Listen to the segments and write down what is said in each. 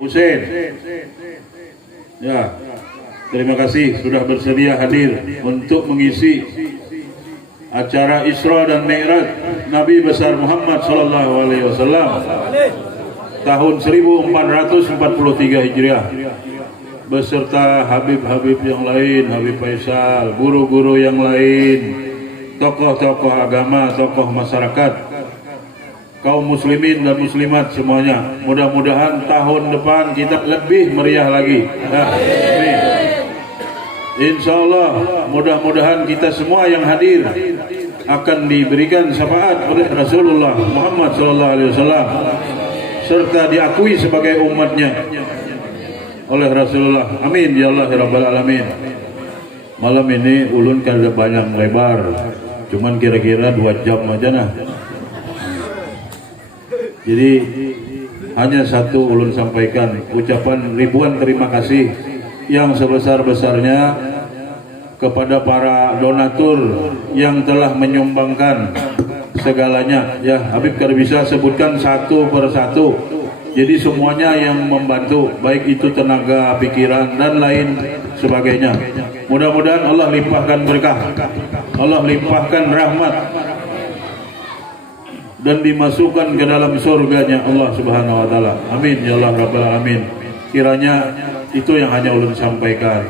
Husein. Ya, terima kasih sudah bersedia hadir untuk mengisi acara Isra dan Mi'raj Nabi besar Muhammad sallallahu alaihi wasallam tahun 1443 Hijriah beserta Habib-habib yang lain, Habib Faisal, guru-guru yang lain, tokoh-tokoh agama, tokoh masyarakat, kaum muslimin dan muslimat semuanya. Mudah-mudahan tahun depan kita lebih meriah lagi. Amin. Insyaallah mudah-mudahan kita semua yang hadir akan diberikan syafaat oleh Rasulullah Muhammad sallallahu alaihi wasallam serta diakui sebagai umatnya oleh Rasulullah. Amin ya Allah rabbal alamin. Malam ini ulun kada banyak lebar, cuman kira-kira 2 jam aja nah. Jadi hanya satu ulun sampaikan ucapan ribuan terima kasih yang sebesar-besarnya kepada para donatur yang telah menyumbangkan segalanya. Ya, Habib kada bisa sebutkan satu per satu. Jadi semuanya yang membantu, baik itu tenaga, pikiran dan lain sebagainya. Mudah-mudahan Allah limpahkan berkah, Allah limpahkan rahmat dan dimasukkan ke dalam surganya Allah Subhanahu wa taala. Amin ya Allah rabbal alamin. Kiranya itu yang hanya ulun sampaikan.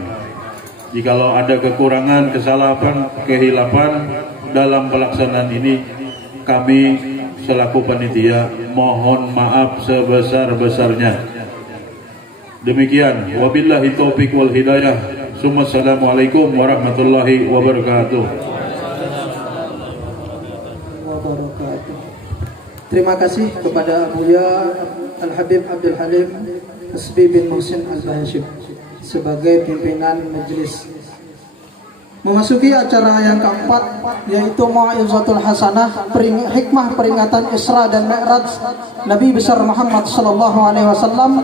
Jikalau ada kekurangan, kesalahan, kehilapan dalam pelaksanaan ini, kami selaku panitia mohon maaf sebesar-besarnya. Demikian, wabillahi taufik wal hidayah. Assalamualaikum warahmatullahi wabarakatuh. Terima kasih kepada Buya Al-Habib Abdul Halim Hasbi bin Muhsin Al-Bahashim sebagai pimpinan majelis. Memasuki acara yang keempat, yaitu Mau'izatul Hasanah, hikmah peringatan Isra dan Mi'raj Nabi besar Muhammad sallallahu alaihi wasallam,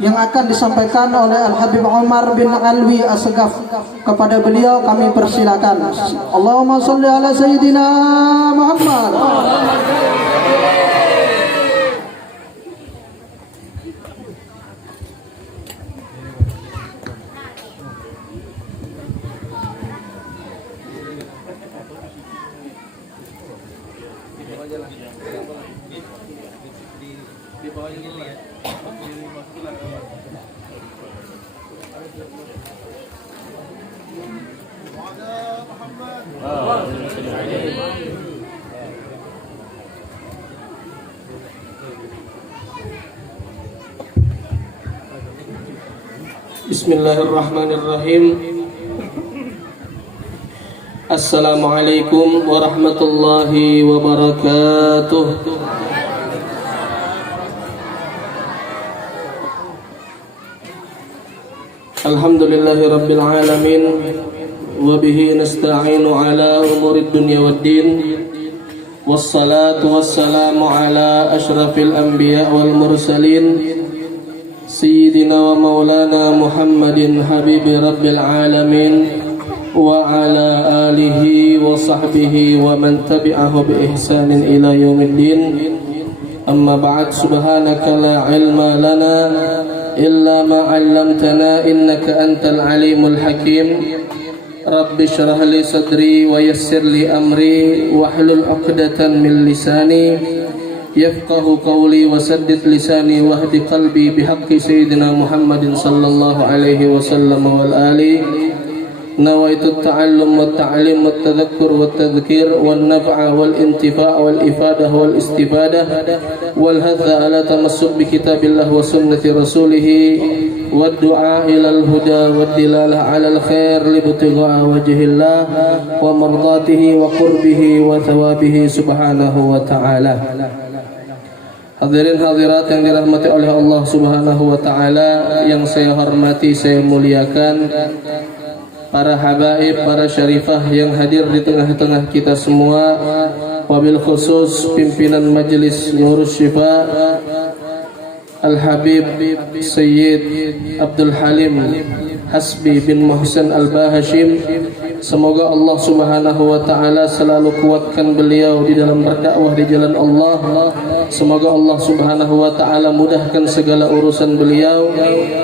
yang akan disampaikan oleh Al-Habib Umar bin Alwi Asgaf. Kepada beliau kami persilakan. Allahumma shalli ala sayyidina Muhammad. Bismillahirrahmanirrahim. Assalamualaikum warahmatullahi wabarakatuh. Alhamdulillahi rabbil alamin, wa bihi nasta'inu ala umurid dunya waddin, wassalatu wassalamu ala ashrafil anbiya wal mursalin, sayyidina wa maulana Muhammadin habibi rabbil alamin, wa ala alihi wa sahbihi wa man tabi'ahu bi ihsanin ila yaumiddin. Amma ba'd, subhanaka la ilma lana illa ma 'allamtana innaka antal alimul hakim. Rabbi shrah li sadri wa yassir li amri wahlul 'uqdatan min lisani yafqahu qawli wa saddid lisani wahdi qalbi bihaqqi sayyidina Muhammadin sallallahu alaihi wasallam wal ali. Nawaitu ta'allum wa ta'lim wa tadhakkur wa tadhkir wal naf'a wal intifa' wal ifadah wal istifadah wal hadha ala tamassuk bi kitabillah wa sunnati rasulih wad du'a ilal huda wad dilalah alal khair libtigha'a wajhillah wa mardatihi wa qurbihi wa thawabihi subhanahu wa ta'ala. Hadirin hadirat yang dirahmati oleh Allah Subhanahu wa taala, yang saya hormati, saya muliakan, para habaib, para syarifah yang hadir di tengah-tengah kita semua, wabil khusus pimpinan majelis Nurus Syifa Al-Habib Sayyid Abdul Halim Hasbi bin Muhsin Al-Bahashim. Semoga Allah Subhanahu wa taala selalu kuatkan beliau di dalam berdakwah di jalan Allah, Semoga Allah Subhanahu wa taala mudahkan segala urusan beliau,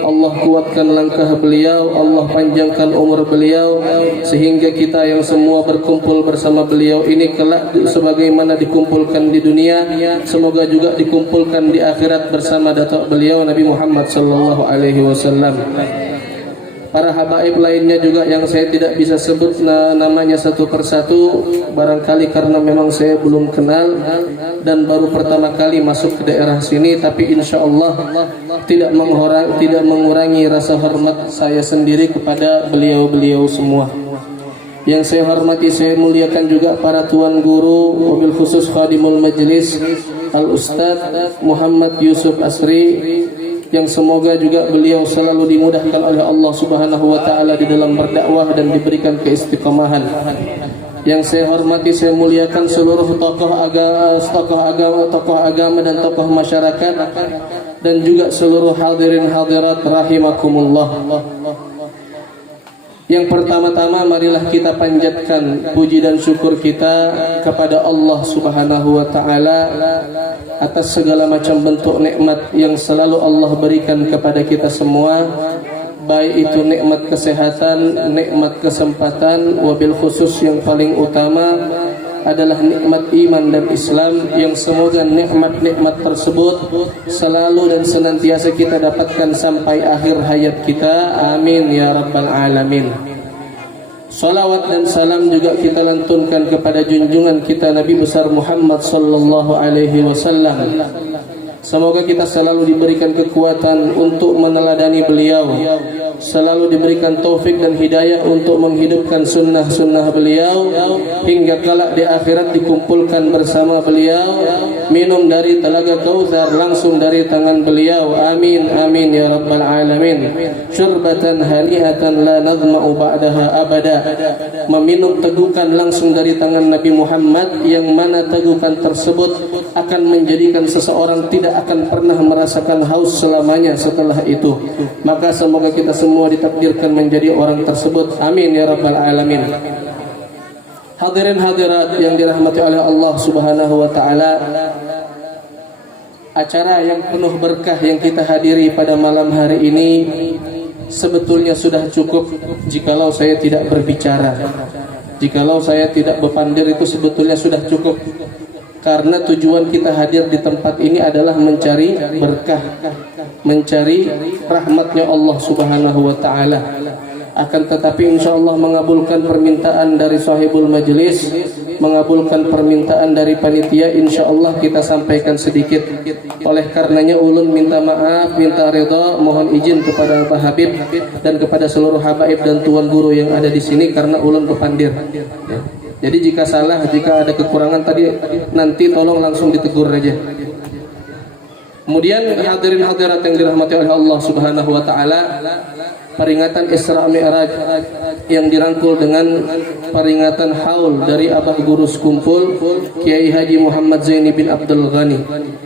Allah kuatkan langkah beliau, Allah panjangkan umur beliau, sehingga kita yang semua berkumpul bersama beliau ini kelak sebagaimana dikumpulkan di dunia, semoga juga dikumpulkan di akhirat bersama datuk beliau Nabi Muhammad sallallahu alaihi wasallam. Para habaib lainnya juga yang saya tidak bisa sebut namanya satu persatu, barangkali karena memang saya belum kenal dan baru pertama kali masuk ke daerah sini, tapi insya Allah tidak mengurangi rasa hormat saya sendiri kepada beliau-beliau semua. Yang saya hormati, saya muliakan juga para tuan guru, wabil khusus khadimul majlis Al-Ustadz Muhammad Yusuf Asri, yang semoga juga beliau selalu dimudahkan oleh Allah Subhanahu wa taala di dalam berdakwah dan diberikan keistiqomahan. Yang saya hormati, saya muliakan seluruh tokoh agama dan tokoh masyarakat, dan juga seluruh hadirin hadirat rahimakumullah. Yang pertama-tama marilah kita panjatkan puji dan syukur kita kepada Allah Subhanahu wa taala atas segala macam bentuk nikmat yang selalu Allah berikan kepada kita semua, baik itu nikmat kesehatan, nikmat kesempatan, wabil khusus yang paling utama adalah nikmat iman dan Islam, yang semoga nikmat-nikmat tersebut selalu dan senantiasa kita dapatkan sampai akhir hayat kita. Amin ya rabbal alamin. Salawat dan salam juga kita lantunkan kepada junjungan kita Nabi besar Muhammad sallallahu alaihi wasallam. Semoga kita selalu diberikan kekuatan untuk meneladani beliau, selalu diberikan taufik dan hidayah untuk menghidupkan sunnah-sunnah beliau, hingga kelak di akhirat dikumpulkan bersama beliau, minum dari telaga Kautsar langsung dari tangan beliau. Amin amin ya rabbal alamin. Syurbatan hani'atan la nadhma'u ba'daha abada. Meminum tegukan langsung dari tangan Nabi Muhammad, yang mana tegukan tersebut akan menjadikan seseorang tidak akan pernah merasakan haus selamanya setelah itu. Maka semoga kita semua ditakdirkan menjadi orang tersebut. Amin ya rabbal alamin. Hadirin hadirat yang dirahmati oleh Allah Subhanahu wa taala, acara yang penuh berkah yang kita hadiri pada malam hari ini sebetulnya sudah cukup jikalau saya tidak berbicara. Jikalau saya tidak berpandir, itu sebetulnya sudah cukup. Karena tujuan kita hadir di tempat ini adalah mencari berkah, mencari rahmatnya Allah Subhanahu wa ta'ala. Akan tetapi insya Allah mengabulkan permintaan dari sahibul majlis, mengabulkan permintaan dari panitia, insya Allah kita sampaikan sedikit. Oleh karenanya ulun minta maaf, minta ridha, mohon izin kepada Pak Habib dan kepada seluruh habaib dan tuan guru yang ada di sini, karena ulun pepandir. Jadi jika salah, jika ada kekurangan tadi, nanti tolong langsung ditegur aja. Kemudian hadirin hadirat yang dirahmati oleh Allah Subhanahu wa taala, peringatan Isra Mi'raj yang dirangkul dengan peringatan haul dari Abah Guru Sekumpul Kiai Haji Muhammad Zaini bin Abdul Ghani.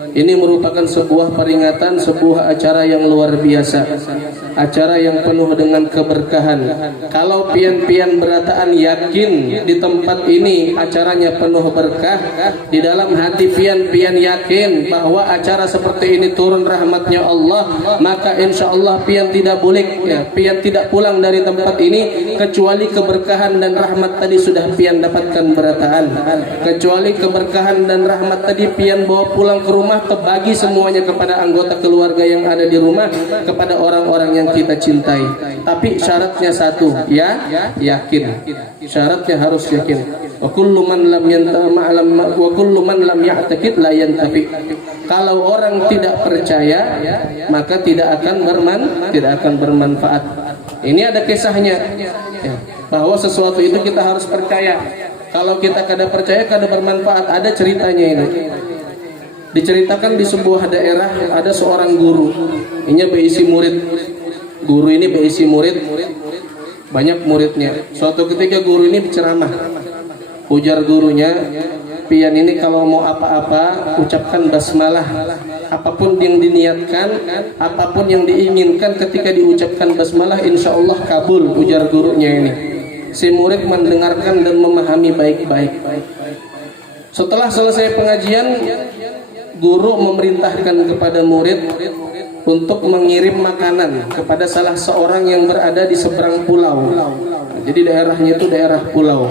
Ini merupakan sebuah peringatan, sebuah acara yang luar biasa, acara yang penuh dengan keberkahan. Kalau pian-pian berataan yakin di tempat ini acaranya penuh berkah, di dalam hati pian-pian yakin bahwa acara seperti ini turun rahmatnya Allah, maka insya Allah pian tidak boleh pian tidak pulang dari tempat ini kecuali keberkahan dan rahmat tadi sudah pian dapatkan berataan. Kecuali keberkahan dan rahmat tadi pian bawa pulang ke rumah, kebagi semuanya kepada anggota keluarga yang ada di rumah, kepada orang-orang yang kita cintai. Tapi syaratnya satu, yakin. Syaratnya harus yakin. Wa kullu man lam ya'taqid la yantafi. Kalau orang tidak percaya, maka tidak akan bermanfaat. Ini ada kisahnya, bahwa sesuatu itu kita harus percaya. Kalau kita kada percaya, kada bermanfaat. Ada ceritanya ini. Diceritakan di sebuah daerah ada seorang guru. Ini berisi murid. Guru ini berisi murid, banyak muridnya. Suatu ketika guru ini berceramah. Ujar gurunya, pian ini kalau mau apa-apa ucapkan basmalah. Apapun yang diniatkan, apapun yang diinginkan, ketika diucapkan basmalah insya Allah kabul. Ujar gurunya ini. Si murid mendengarkan dan memahami baik-baik. Setelah selesai pengajian, guru memerintahkan kepada murid untuk mengirim makanan kepada salah seorang yang berada di seberang pulau. Jadi daerahnya itu daerah pulau.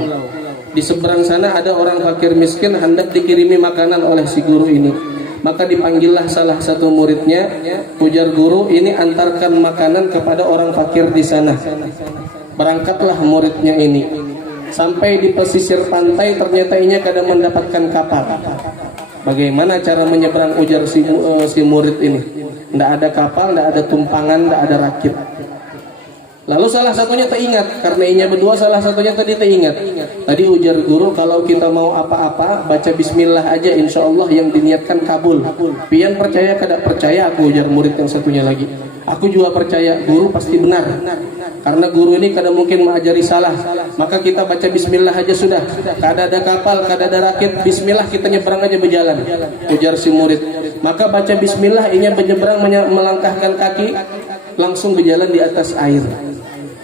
Di seberang sana ada orang fakir miskin hendak dikirimi makanan oleh si guru ini. Maka dipanggillah salah satu muridnya. Ujar guru, ini antarkan makanan kepada orang fakir di sana. Berangkatlah muridnya ini. Sampai di pesisir pantai ternyata ia kadang mendapatkan kapal. Bagaimana cara menyeberang, ujar si murid ini. Tidak ada kapal, tidak ada tumpangan, tidak ada rakit. Lalu salah satunya teringat, karena inya berdua salah satunya tadi teringat. Tadi ujar guru, kalau kita mau apa-apa baca bismillah aja, insya Allah yang diniatkan kabul. Pian percaya kada percaya, aku ujar murid yang satunya lagi. Aku juga percaya guru pasti benar, karena guru ini kada mungkin mengajari salah. Maka kita baca bismillah aja sudah. Kada ada kapal, kada ada rakit, bismillah kita nyebrang aja berjalan, ujar si murid. Maka baca bismillah, inya menyeberang melangkahkan kaki, langsung berjalan di atas air.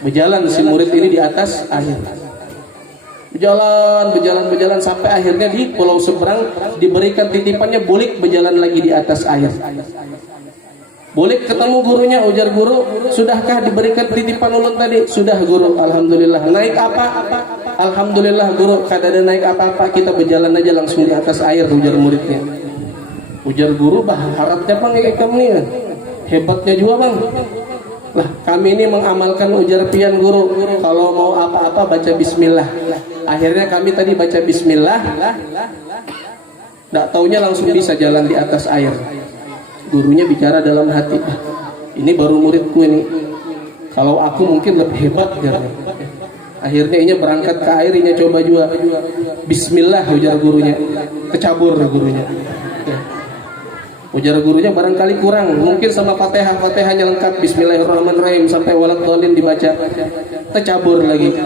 Berjalan si murid ini di atas air. Berjalan sampai akhirnya di pulau seberang diberikan titipannya, bulik berjalan lagi di atas air. Bulik ketemu gurunya, ujar guru, sudahkah diberikan titipan ulun tadi? Sudah guru, alhamdulillah. Naik apa? Alhamdulillah guru, kada ada naik apa-apa, kita berjalan aja langsung di atas air, ujar muridnya. Ujar guru, harapnya bang kamu nih hebatnya juga bang. Lah kami ini mengamalkan ujar pian guru, kalau mau apa-apa baca bismillah. Akhirnya kami tadi baca bismillah, tidak taunya langsung bisa jalan di atas air. Gurunya bicara dalam hati, ini baru muridku ini, kalau aku mungkin lebih hebat ya. Akhirnya inya berangkat ke air, inya coba juga bismillah, ujar gurunya, kecabur gurunya. Ujar gurunya barangkali kurang, mungkin sama fatihahnya lengkap, bismillahirrahmanirrahim sampai waladhdallin dibaca, tercabur lagi.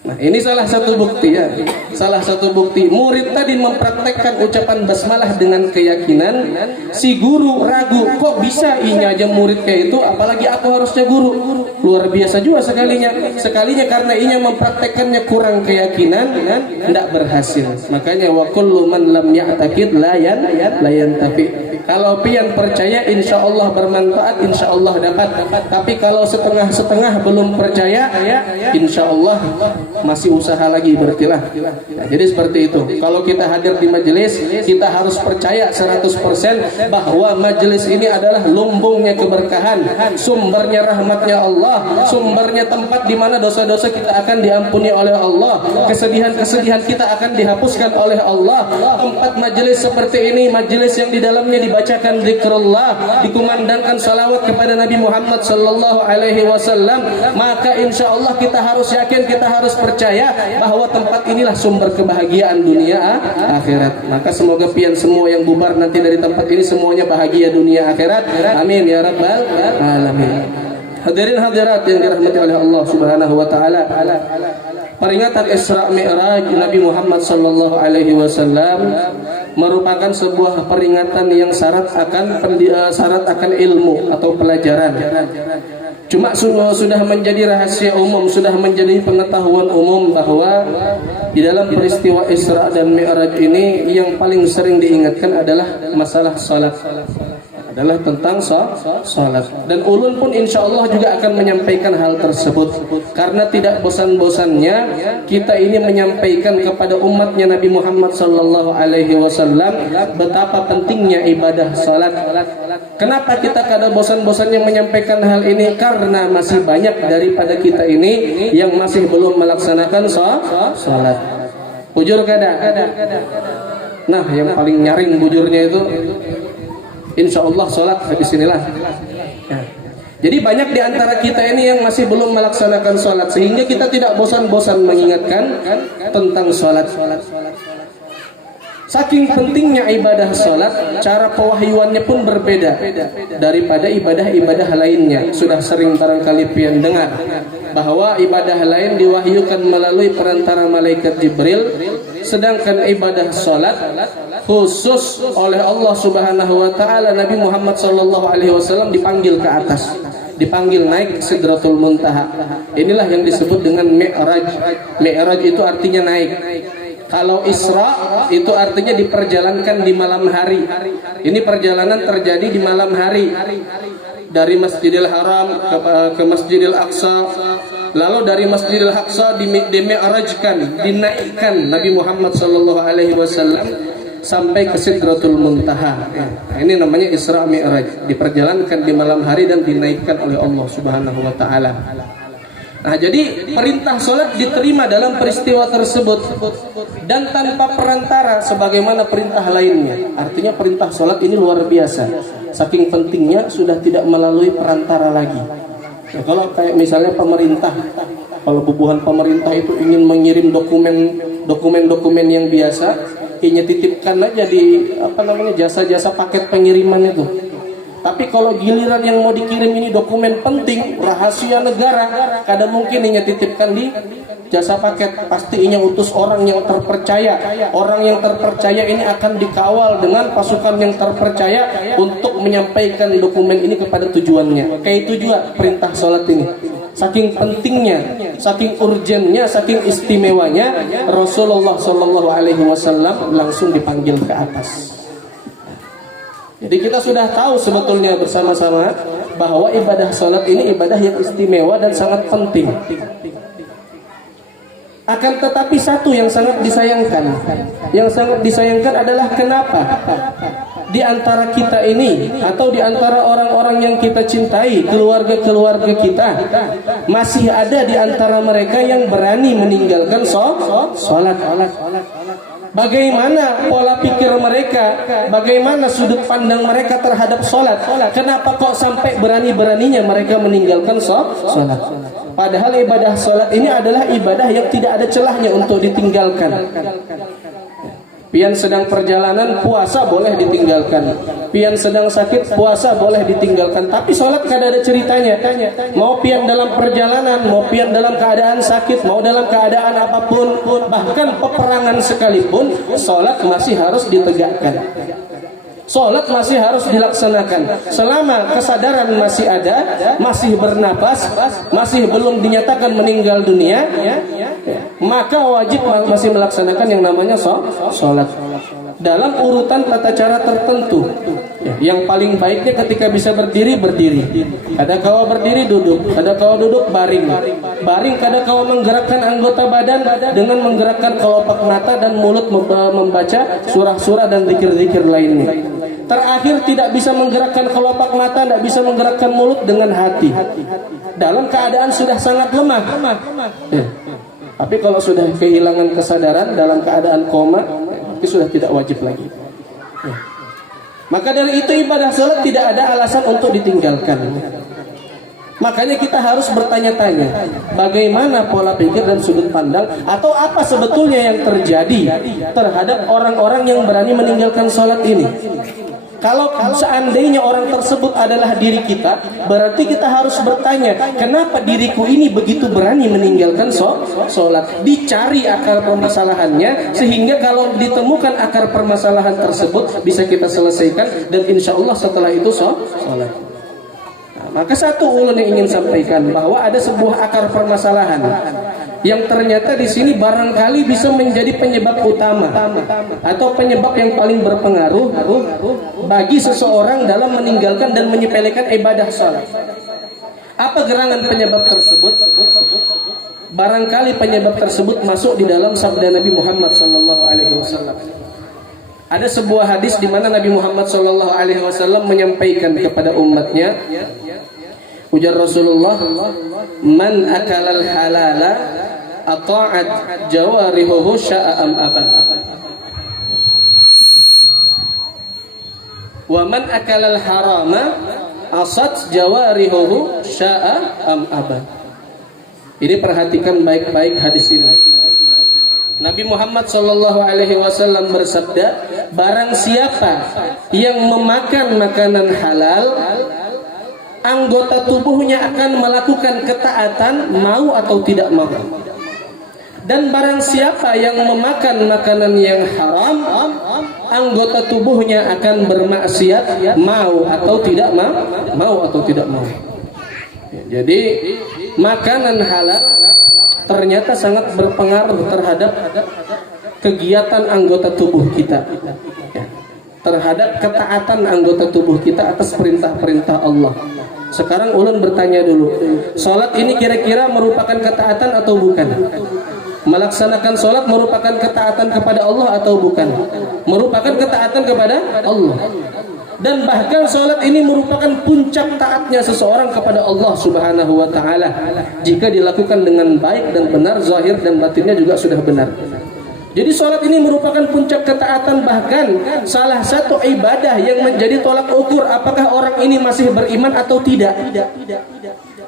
Nah ini salah satu bukti ya, salah satu bukti murid tadi mempraktekkan ucapan basmalah dengan keyakinan. Si guru ragu, kok bisa inya aja murid kayak itu, apalagi aku harusnya guru. Luar biasa juga sekalinya karena inya mempraktekkannya kurang keyakinan, tidak berhasil. Makanya wa kullu man lam ya'taqid la yantafi. Kalau pian percaya insya Allah bermanfaat, insya Allah dapat. Tapi kalau setengah-setengah belum percaya, insya Allah masih usaha lagi bertilah. Nah, jadi seperti itu. Kalau kita hadir di majelis, kita harus percaya 100% bahwa majelis ini adalah lumbungnya keberkahan, sumbernya rahmatnya Allah, sumbernya tempat di mana dosa-dosa kita akan diampuni oleh Allah, kesedihan-kesedihan kita akan dihapuskan oleh Allah. Tempat majelis seperti ini, majelis yang di dalamnya dibacakan zikrullah, dikumandangkan salawat kepada Nabi Muhammad sallallahu alaihi wasallam, maka insya Allah kita harus yakin, kita harus percaya bahwa tempat inilah sumber kebahagiaan dunia akhirat. Maka semoga pian semua yang bubar nanti dari tempat ini semuanya bahagia dunia akhirat. Amin ya rabbal alamin. Hadirin hadirat yang dirahmati oleh Allah Subhanahu wa taala. Peringatan Isra Mi'raj Nabi Muhammad sallallahu alaihi wasallam merupakan sebuah peringatan yang syarat akan ilmu atau pelajaran. Cuma sudah menjadi rahasia umum, sudah menjadi pengetahuan umum bahwa di dalam peristiwa Isra dan Mi'raj ini yang paling sering diingatkan adalah masalah salat, adalah tentang salat. Dan ulun pun insya Allah juga akan menyampaikan hal tersebut, karena tidak bosan-bosannya kita ini menyampaikan kepada umatnya Nabi Muhammad sallallahu alaihi wasallam betapa pentingnya ibadah salat. Kenapa kita kada bosan-bosannya menyampaikan hal ini? Karena masih banyak daripada kita ini yang masih belum melaksanakan salat. Bujur kada? Nah, yang paling nyaring bujurnya itu insya Allah sholat habis inilah. Jadi banyak di antara kita ini yang masih belum melaksanakan sholat, sehingga kita tidak bosan-bosan mengingatkan tentang sholat. Saking pentingnya ibadah sholat, cara pewahyuannya pun berbeda daripada ibadah-ibadah lainnya. Sudah sering barangkali pian dengar bahwa ibadah lain diwahyukan melalui perantara malaikat Jibril, sedangkan ibadah sholat khusus oleh Allah Subhanahu wa taala Nabi Muhammad sallallahu alaihi wasallam dipanggil ke atas, dipanggil naik Sidratul Muntaha. Inilah yang disebut dengan Mi'raj. Mi'raj itu artinya naik. Kalau Isra itu artinya diperjalankan di malam hari. Ini perjalanan terjadi di malam hari dari Masjidil Haram ke Masjidil Aqsa. Lalu dari Masjidil Aqsa dimi'rajkan, dinaikkan Nabi Muhammad sallallahu alaihi wasallam sampai ke Sidratul Muntaha. Ini namanya Isra Mi'raj, diperjalankan di malam hari dan dinaikkan oleh Allah Subhanahu wa taala. Nah, jadi perintah sholat diterima dalam peristiwa tersebut dan tanpa perantara sebagaimana perintah lainnya. Artinya perintah sholat ini luar biasa. Saking pentingnya sudah tidak melalui perantara lagi. Ya, kalau kayak misalnya pemerintah, kalau bubuhan pemerintah itu ingin mengirim dokumen yang biasa, hanya titipkan aja di jasa-jasa paket pengiriman itu. Tapi kalau giliran yang mau dikirim ini dokumen penting, rahasia negara, kadang mungkin hanya titipkan di jasa paket. Pasti ini utus orang yang terpercaya. Orang yang terpercaya ini akan dikawal dengan pasukan yang terpercaya untuk menyampaikan dokumen ini kepada tujuannya. Kayak itu juga perintah sholat ini. Saking pentingnya, saking urgennya, saking istimewanya, Rasulullah Shallallahu Alaihi Wasallam langsung dipanggil ke atas. Jadi kita sudah tahu sebetulnya bersama-sama bahwa ibadah sholat ini ibadah yang istimewa dan sangat penting. Akan tetapi satu yang sangat disayangkan, adalah kenapa di antara kita ini atau di antara orang-orang yang kita cintai, keluarga-keluarga kita, masih ada di antara mereka yang berani meninggalkan sholat. Bagaimana pola pikir mereka, bagaimana sudut pandang mereka terhadap sholat? Kenapa kok sampai berani-beraninya mereka meninggalkan sholat? Padahal ibadah sholat ini adalah ibadah yang tidak ada celahnya untuk ditinggalkan. Pian sedang perjalanan, puasa boleh ditinggalkan. Pian sedang sakit, puasa boleh ditinggalkan. Tapi sholat kada ada ceritanya. Mau pian dalam perjalanan, mau pian dalam keadaan sakit, mau dalam keadaan apapun, bahkan peperangan sekalipun, sholat masih harus ditegakkan. Sholat masih harus dilaksanakan. Selama kesadaran masih ada, masih bernapas, masih belum dinyatakan meninggal dunia, maka wajib masih melaksanakan yang namanya sholat dalam urutan tata cara tertentu. Yang paling baiknya ketika bisa berdiri, kada kawa berdiri duduk, kada kawa duduk baring, kada kawa menggerakkan anggota badan dengan menggerakkan kelopak mata dan mulut membaca surah-surah dan zikir-zikir lainnya. Terakhir tidak bisa menggerakkan kelopak mata, tidak bisa menggerakkan mulut dengan hati. Dalam keadaan sudah sangat lemah. Tapi kalau sudah kehilangan kesadaran dalam keadaan koma, itu sudah tidak wajib lagi. Maka dari itu ibadah sholat tidak ada alasan untuk ditinggalkan. Makanya kita harus bertanya-tanya, bagaimana pola pikir dan sudut pandang, atau apa sebetulnya yang terjadi terhadap orang-orang yang berani meninggalkan sholat ini. Kalau seandainya orang tersebut adalah diri kita, berarti kita harus bertanya, kenapa diriku ini begitu berani meninggalkan sholat? Dicari akar permasalahannya, sehingga kalau ditemukan akar permasalahan tersebut bisa kita selesaikan, dan insya Allah setelah itu sholat. Maka satu ulun yang ingin sampaikan bahwa ada sebuah akar permasalahan yang ternyata di sini barangkali bisa menjadi penyebab utama atau penyebab yang paling berpengaruh bagi seseorang dalam meninggalkan dan menyepelekan ibadah salat. Apa gerangan penyebab tersebut? Barangkali penyebab tersebut masuk di dalam sabda Nabi Muhammad SAW. Ada sebuah hadis di mana Nabi Muhammad SAW menyampaikan kepada umatnya, ujar Rasulullah, man akalal halala ata'at jawarihuhu sya'a am aba, wa man akalal harama asat jawarihuhu sya'a am aba. Ini perhatikan baik-baik hadis ini. Nabi Muhammad SAW bersabda, barang siapa yang memakan makanan halal, anggota tubuhnya akan melakukan ketaatan mau atau tidak mau. Dan barang siapa yang memakan makanan yang haram, anggota tubuhnya akan bermaksiat mau atau tidak mau. Jadi makanan halal ternyata sangat berpengaruh terhadap kegiatan anggota tubuh kita, ya, terhadap ketaatan anggota tubuh kita atas perintah-perintah Allah. Sekarang ulun bertanya dulu, sholat ini kira-kira merupakan ketaatan atau bukan? Melaksanakan sholat merupakan ketaatan kepada Allah atau bukan? Merupakan ketaatan kepada Allah. Dan bahkan sholat ini merupakan puncak taatnya seseorang kepada Allah Subhanahu wa ta'ala jika dilakukan dengan baik dan benar, zahir dan batinnya juga sudah benar. Jadi sholat ini merupakan puncak ketaatan, bahkan salah satu ibadah yang menjadi tolak ukur apakah orang ini masih beriman atau tidak.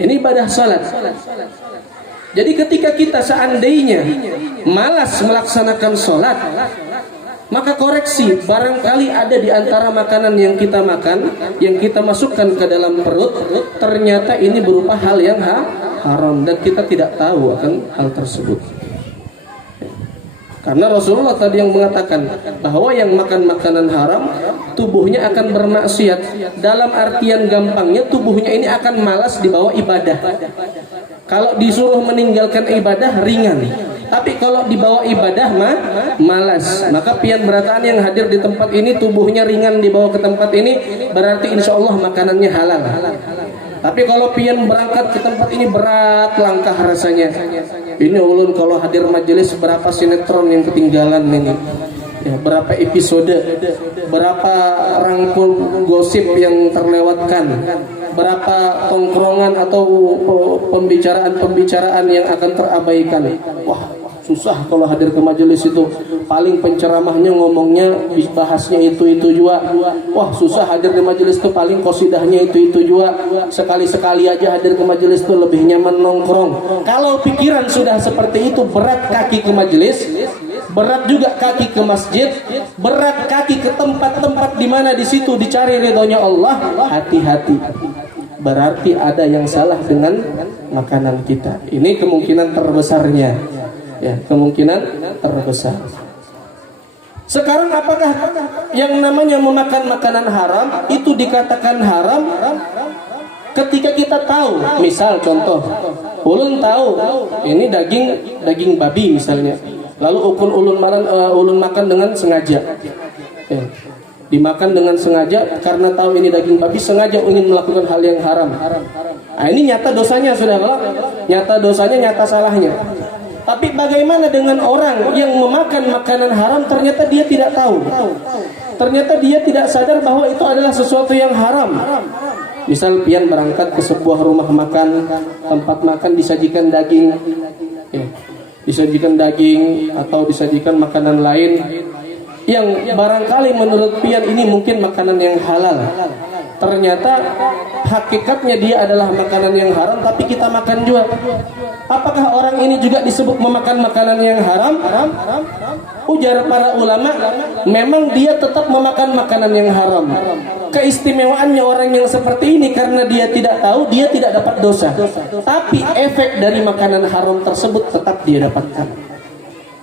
Ini ibadah sholat. Jadi ketika kita seandainya malas melaksanakan sholat, maka koreksi, barangkali ada di antara makanan yang kita makan, yang kita masukkan ke dalam perut, ternyata ini berupa hal yang haram dan kita tidak tahu akan hal tersebut. Karena Rasulullah tadi yang mengatakan bahwa yang makan makanan haram tubuhnya akan bermaksiat. Dalam artian gampangnya tubuhnya ini akan malas dibawa ibadah. Kalau disuruh meninggalkan ibadah ringan, tapi kalau dibawa ibadah malas. Maka pian berataan yang hadir di tempat ini tubuhnya ringan dibawa ke tempat ini, berarti insya Allah makanannya halal. Tapi kalau pian berangkat ke tempat ini berat langkah rasanya. Ini ulun kalau hadir majelis berapa sinetron yang ketinggalan ini, ya, berapa episode, berapa rangkul gosip yang terlewatkan, berapa tongkrongan atau pembicaraan-pembicaraan yang akan terabaikan. Wah, susah kalau hadir ke majelis itu. Paling penceramahnya ngomongnya bahasnya itu juga. Wah, susah hadir di majelis itu, paling qasidahnya itu juga. Sekali-sekali aja hadir ke majelis itu lebih nyaman nongkrong. Kalau pikiran sudah seperti itu, berat kaki ke majelis, berat juga kaki ke masjid, berat kaki ke tempat-tempat di mana di situ dicari ridhonya Allah. Hati-hati. Berarti ada yang salah dengan makanan kita. Ini kemungkinan terbesarnya. Ya, kemungkinan terbesar. Sekarang apakah yang namanya memakan makanan haram itu dikatakan haram ketika kita tahu, misal contoh, ulun tahu ini daging babi misalnya, lalu ulun makan dengan sengaja, ya, dimakan dengan sengaja karena tahu ini daging babi, sengaja ingin melakukan hal yang haram. Nah, ini nyata dosanya sudah, nyata dosanya, nyata salahnya. Tapi bagaimana dengan orang yang memakan makanan haram ternyata dia tidak tahu, ternyata dia tidak sadar bahwa itu adalah sesuatu yang haram. Misal pian berangkat ke sebuah rumah makan, tempat makan disajikan daging, ya, disajikan daging atau disajikan makanan lain yang barangkali menurut pian ini mungkin makanan yang halal. Ternyata hakikatnya dia adalah makanan yang haram, tapi kita makan juga. Apakah orang ini juga disebut memakan makanan yang haram? Ujar para ulama, memang dia tetap memakan makanan yang haram. Keistimewaannya orang yang seperti ini karena dia tidak tahu, dia tidak dapat dosa. Tapi efek dari makanan haram tersebut tetap dia dapatkan.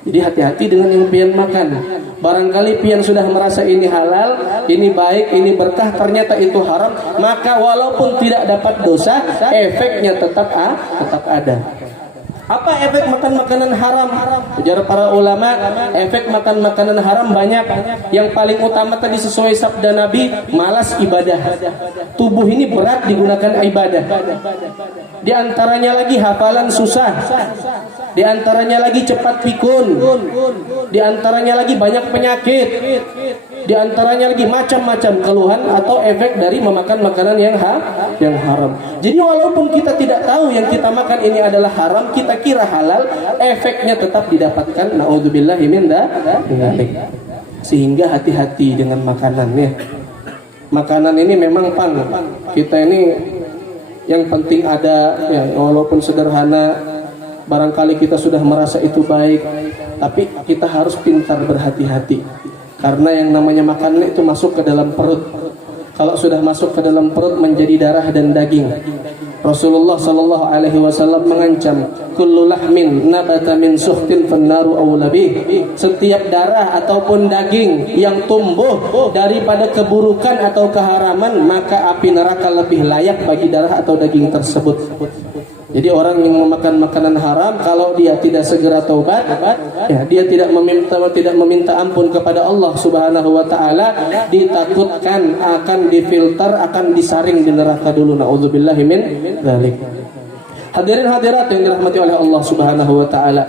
Jadi hati-hati dengan yang pian makan. Barangkali pian sudah merasa ini halal, ini baik, ini berkah, ternyata itu haram, maka walaupun tidak dapat dosa, efeknya tetap ada. Apa efek makan makanan haram? Ujar para ulama, efek makan makanan haram banyak. Yang paling utama tadi sesuai sabda Nabi, malas ibadah. Tubuh ini berat digunakan ibadah. Di antaranya lagi hafalan susah. Di antaranya lagi cepat pikun. Di antaranya lagi banyak penyakit. Di antaranya lagi macam-macam keluhan atau efek dari memakan makanan yang haram. Jadi walaupun kita tidak tahu yang kita makan ini adalah haram, kita kira halal, efeknya tetap didapatkan. Na'udzubillahi min dzalik. Sehingga hati-hati dengan makanannya. Makanan ini memang kita ini yang penting ada, ya, walaupun sederhana, barangkali kita sudah merasa itu baik, tapi kita harus pintar berhati-hati. Karena yang namanya makanan itu masuk ke dalam perut. Kalau sudah masuk ke dalam perut menjadi darah dan daging. Rasulullah sallallahu alaihi wasallam mengancam, kullu lahmin nabata min suhtin fannaru awla bih. Setiap darah ataupun daging yang tumbuh daripada keburukan atau keharaman, maka api neraka lebih layak bagi darah atau daging tersebut. Jadi orang yang memakan makanan haram, kalau dia tidak segera taubat, ya, dia tidak meminta ampun kepada Allah Subhanahu wa taala, ditakutkan akan difilter, akan disaring di neraka dulu. Nauzubillahi min dzalik. Hadirin hadirat yang dirahmati oleh Allah Subhanahu wa taala.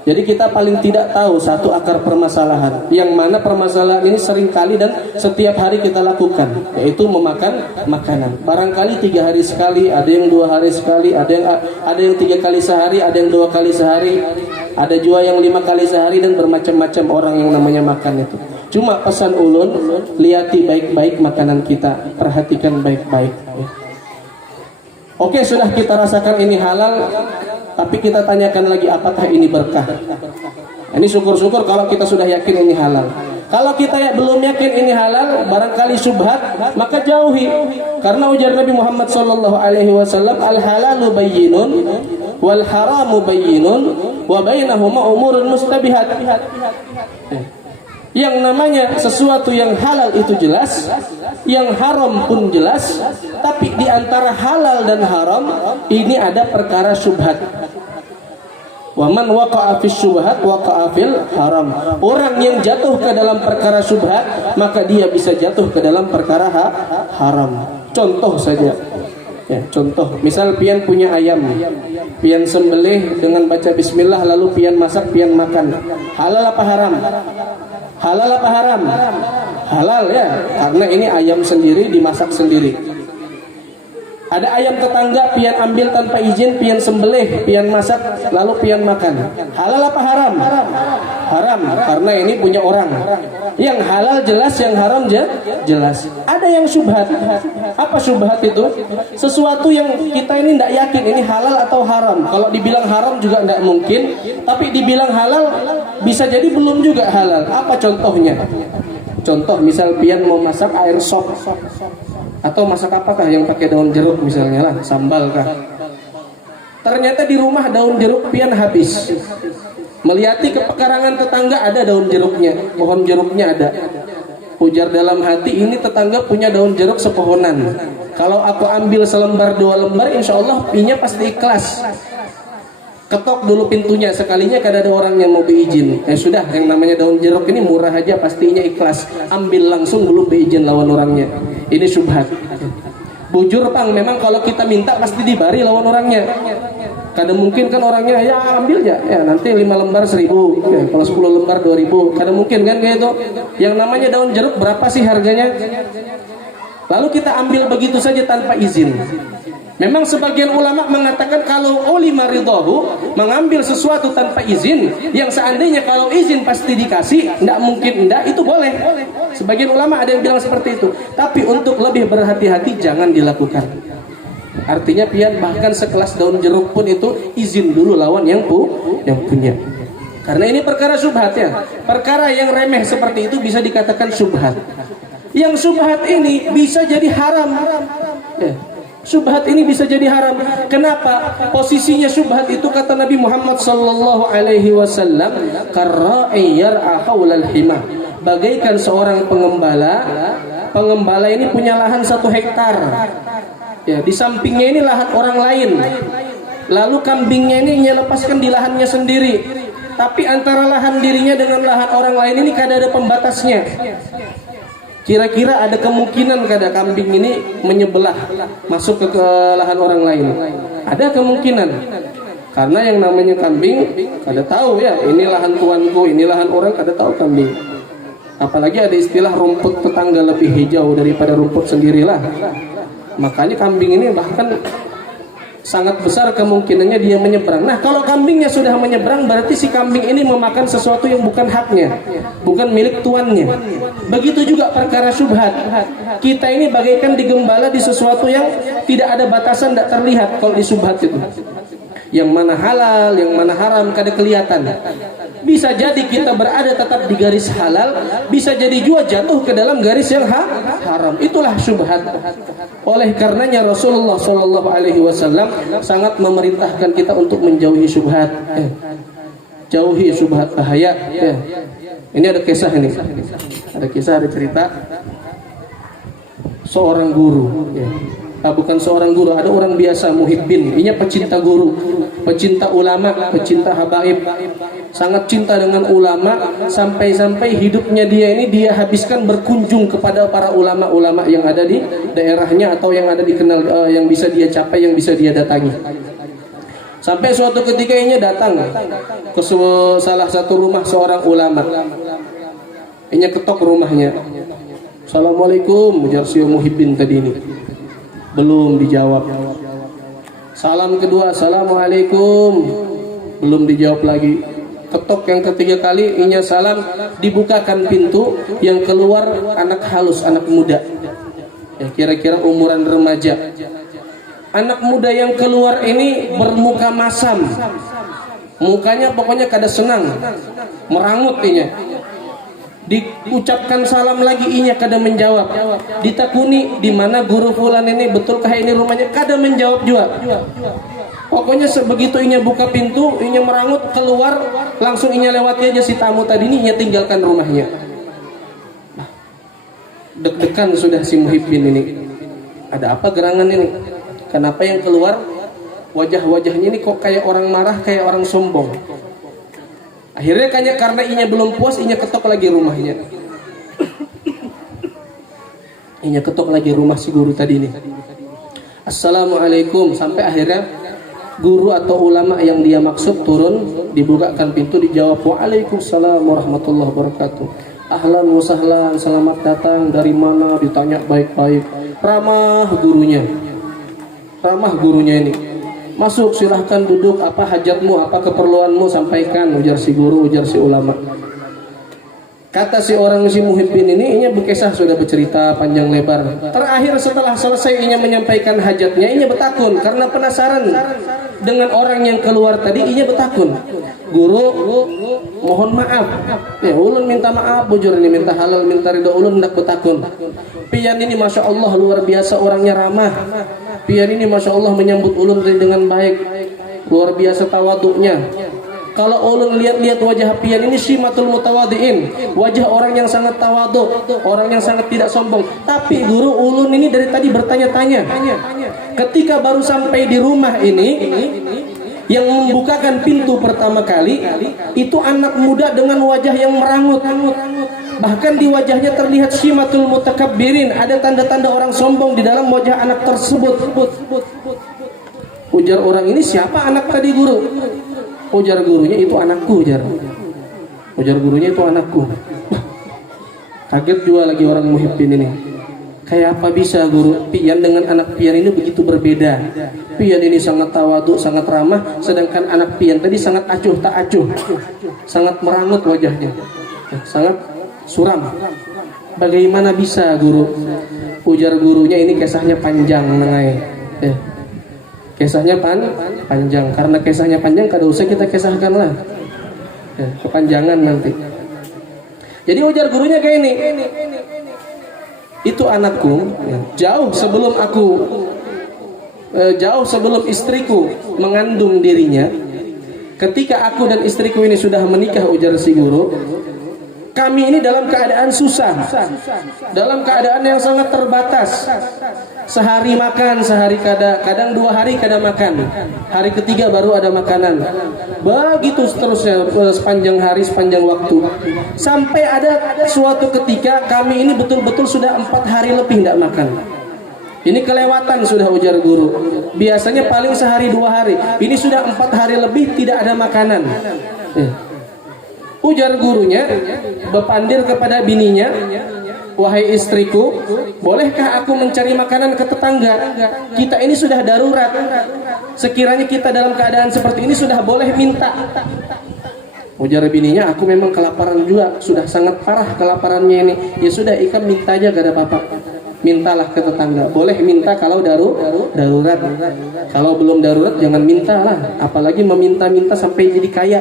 Jadi kita paling tidak tahu satu akar permasalahan, yang mana permasalahan ini sering kali dan setiap hari kita lakukan, yaitu memakan makanan. Barangkali 3 hari sekali, ada yang 2 hari sekali, ada yang 3 kali sehari, ada yang 2 kali sehari, ada juga yang 5 kali sehari, dan bermacam-macam orang yang namanya makan itu. Cuma pesan ulun, lihati baik-baik makanan kita, perhatikan baik-baik. Oke, sudah kita rasakan ini halal, tapi kita tanyakan lagi, apakah ini berkah? Ini syukur-syukur kalau kita sudah yakin ini halal. Kalau kita belum yakin ini halal, barangkali syubhat, maka jauhi. Karena ujar Nabi Muhammad SAW, al-halalu bayyinun, wal haramu bayyinun, wa bainahuma umurun mustabihat. Yang namanya sesuatu yang halal itu jelas, yang haram pun jelas, tapi di antara halal dan haram ini ada perkara syubhat. Wa man waqa'a fis syubhat waqa'a fil haram. Orang yang jatuh ke dalam perkara syubhat, maka dia bisa jatuh ke dalam perkara haram. Contoh saja. Ya, contoh, misal pian punya ayam, pian sembelih dengan baca bismillah, lalu pian masak, pian makan. Halal apa haram? Halal apa haram? Halal ya, karena ini ayam sendiri, dimasak sendiri. Ada ayam tetangga, pian ambil tanpa izin, pian sembelih, pian masak, lalu pian makan. Halal apa haram? Haram, karena ini punya orang. Yang halal jelas, yang haram jelas. Ada yang syubhat. Apa syubhat itu? Sesuatu yang kita ini tidak yakin ini halal atau haram. Kalau dibilang haram juga tidak mungkin, tapi dibilang halal bisa jadi belum juga halal. Apa contohnya? Contoh, misal pian mau masak air sop, atau masak apakah yang pakai daun jeruk misalnya lah, sambal kah. Ternyata di rumah daun jeruk pian habis. Melihati ke pekarangan tetangga ada daun jeruknya, pohon jeruknya ada. Ujar dalam hati, ini tetangga punya daun jeruk sepohonan. Kalau aku ambil selembar 2 lembar, insya Allah pinya pasti ikhlas. Ketok dulu pintunya, sekalinya kada ada orang yang mau beizin. Sudah, yang namanya daun jeruk ini murah aja, pastinya ikhlas. Ambil langsung dulu beizin lawan orangnya. Ini syubhat. Bujur pang, memang kalau kita minta pasti dibari lawan orangnya. Kadang mungkin kan orangnya, ya ambil ya nanti 5 lembar 1.000, ya, kalau 10 lembar 2.000. Kadang mungkin kan kayak itu. Yang namanya daun jeruk berapa sih harganya? Lalu kita ambil begitu saja tanpa izin. Memang sebagian ulama mengatakan kalau ulima ridhahu, mengambil sesuatu tanpa izin, yang seandainya kalau izin pasti dikasih, tidak mungkin tidak, itu boleh. Sebagian ulama ada yang bilang seperti itu. Tapi untuk lebih berhati-hati jangan dilakukan. Artinya pian bahkan sekelas daun jeruk pun itu izin dulu lawan yang punya. Karena ini perkara syubhatnya. Perkara yang remeh seperti itu bisa dikatakan syubhat. Yang syubhat ini bisa jadi haram. Syubhat ini bisa jadi haram. Kenapa? Posisinya syubhat itu kata Nabi Muhammad sallallahu alaihi wasallam, karra'i yar'a haulal hima. Bagaikan seorang pengembala. Pengembala ini punya lahan 1 hektar. Ya, di sampingnya ini lahan orang lain. Lalu kambingnya ini lepaskan di lahannya sendiri. Tapi antara lahan dirinya dengan lahan orang lain ini kada ada pembatasnya. Kira-kira ada kemungkinan kada kambing ini menyebelah masuk ke lahan orang lain? Ada kemungkinan. Karena yang namanya kambing kada tahu ya, ini lahan tuanku, ini lahan orang, kada tahu kambing. Apalagi ada istilah rumput tetangga lebih hijau daripada rumput sendirilah. Makanya kambing ini bahkan sangat besar kemungkinannya dia menyeberang. Nah, kalau kambingnya sudah menyeberang, berarti si kambing ini memakan sesuatu yang bukan haknya, bukan milik tuannya. Begitu juga perkara syubhat. Kita ini bagaikan digembala di sesuatu yang tidak ada batasan, tidak terlihat kalau di syubhat itu. Yang mana halal, yang mana haram, kada kelihatan. Bisa jadi kita berada tetap di garis halal, bisa jadi juga jatuh ke dalam garis yang haram. Itulah syubhat. Oleh karenanya Rasulullah SAW sangat memerintahkan kita untuk menjauhi syubhat. Jauhi syubhat bahaya. Ini ada kisah ini. Ada kisah, ada cerita seorang guru. bukan seorang guru, ada orang biasa muhibbin, ini pecinta guru, pecinta ulama, pecinta habaib, sangat cinta dengan ulama, sampai-sampai hidupnya dia ini dia habiskan berkunjung kepada para ulama-ulama yang ada di daerahnya atau yang ada dikenal, yang bisa dia capai, yang bisa dia datangi. Sampai suatu ketika ini datang ke salah satu rumah seorang ulama. Ini ketok rumahnya. Assalamualaikum, ujar si muhibbin tadi ini. Belum dijawab. Salam kedua, assalamualaikum. Belum dijawab lagi. Ketok yang ketiga kali, inya salam, dibukakan pintu, yang keluar anak halus, anak muda. Ya, kira-kira umuran remaja. Anak muda yang keluar ini bermuka masam. Mukanya pokoknya kada senang, merangut inya. Diucapkan salam lagi, inya kada menjawab. Ditakuni di mana guru fulan ini, betulkah ini rumahnya, kada menjawab juga. Pokoknya sebegitu inya buka pintu, inya merangut keluar, langsung inya lewati aja si tamu tadi ini, inya tinggalkan rumahnya. Deg-degan sudah si muhibbin ini. Ada apa gerangan ini? Kenapa yang keluar wajah-wajahnya ini kok kayak orang marah, kayak orang sombong? Akhirnya karena inya belum puas, inya ketok lagi rumahnya. Inya ketok lagi rumah si guru tadi ini. Assalamualaikum. Sampai akhirnya guru atau ulama yang dia maksud turun, dibukakan pintu, dijawab waalaikumsalam warahmatullahi wabarakatuh. Ahlan wa sahlan, selamat datang, dari mana, ditanya baik-baik. Ramah gurunya ini. Masuk, silahkan duduk, apa hajatmu, apa keperluanmu, sampaikan, ujar si guru, ujar si ulama. Kata si orang si muhibbin ini, inya berkisah sudah bercerita panjang lebar. Terakhir setelah selesai inya menyampaikan hajatnya, inya bertakun karena penasaran dengan orang yang keluar tadi. Inya bertakun, guru, mohon maaf. Ya, ulun minta maaf, bujur ini minta halal, minta ridho, ulun hendak bertakun. Pian ini masya Allah luar biasa orangnya ramah. Pian ini masya Allah menyambut ulun dengan baik, luar biasa tawaduknya. Kalau ulun lihat-lihat wajah pian ini simatul mutawadiin, wajah orang yang sangat tawaduk, orang yang sangat tidak sombong. Tapi guru, ulun ini dari tadi bertanya-tanya. Ketika baru sampai di rumah ini, yang membukakan pintu pertama kali itu anak muda dengan wajah yang merangut. Bahkan di wajahnya terlihat simatul mutakabbirin, ada tanda-tanda orang sombong di dalam wajah anak tersebut. Ujar orang ini, siapa anak tadi guru? Ujar gurunya, itu anakku, ujar gurunya, itu anakku. Kaget juga lagi orang muhibbin ini. Kayak apa bisa guru pian dengan anak pian ini begitu berbeda? Pian ini sangat tawaduk, sangat ramah, sedangkan anak pian tadi sangat acuh tak acuh, sangat merangut wajahnya, sangat suram. Bagaimana bisa guru? Ujar gurunya, ini kisahnya panjang nengai. Kisahnya panjang. Karena kisahnya panjang, kada usah kita kisahkan lah. Kepanjangan nanti. Jadi ujar gurunya kayak ini. Itu anakku, jauh sebelum istriku mengandung dirinya. Ketika aku dan istriku ini sudah menikah, ujar si guru, kami ini dalam keadaan susah, dalam keadaan yang sangat terbatas. Sehari makan, sehari kadang 2 hari kada makan, hari ketiga baru ada makanan. Begitu seterusnya sepanjang hari, sepanjang waktu. Sampai ada suatu ketika kami ini betul-betul sudah 4 hari lebih tidak makan. Ini kelewatan sudah, ujar guru. Biasanya paling sehari 2 hari. Ini sudah 4 hari lebih tidak ada makanan. Ujar gurunya, berpandir kepada bininya, wahai istriku, bolehkah aku mencari makanan ke tetangga? Kita ini sudah darurat. Sekiranya kita dalam keadaan seperti ini sudah boleh minta. Ujar bininya, aku memang kelaparan juga, sudah sangat parah kelaparannya ini. Ya sudah, ikam minta aja, gak ada apa-apa. Mintalah ke tetangga. Boleh minta kalau darurat. Kalau belum darurat jangan mintalah. Apalagi meminta-minta sampai jadi kaya.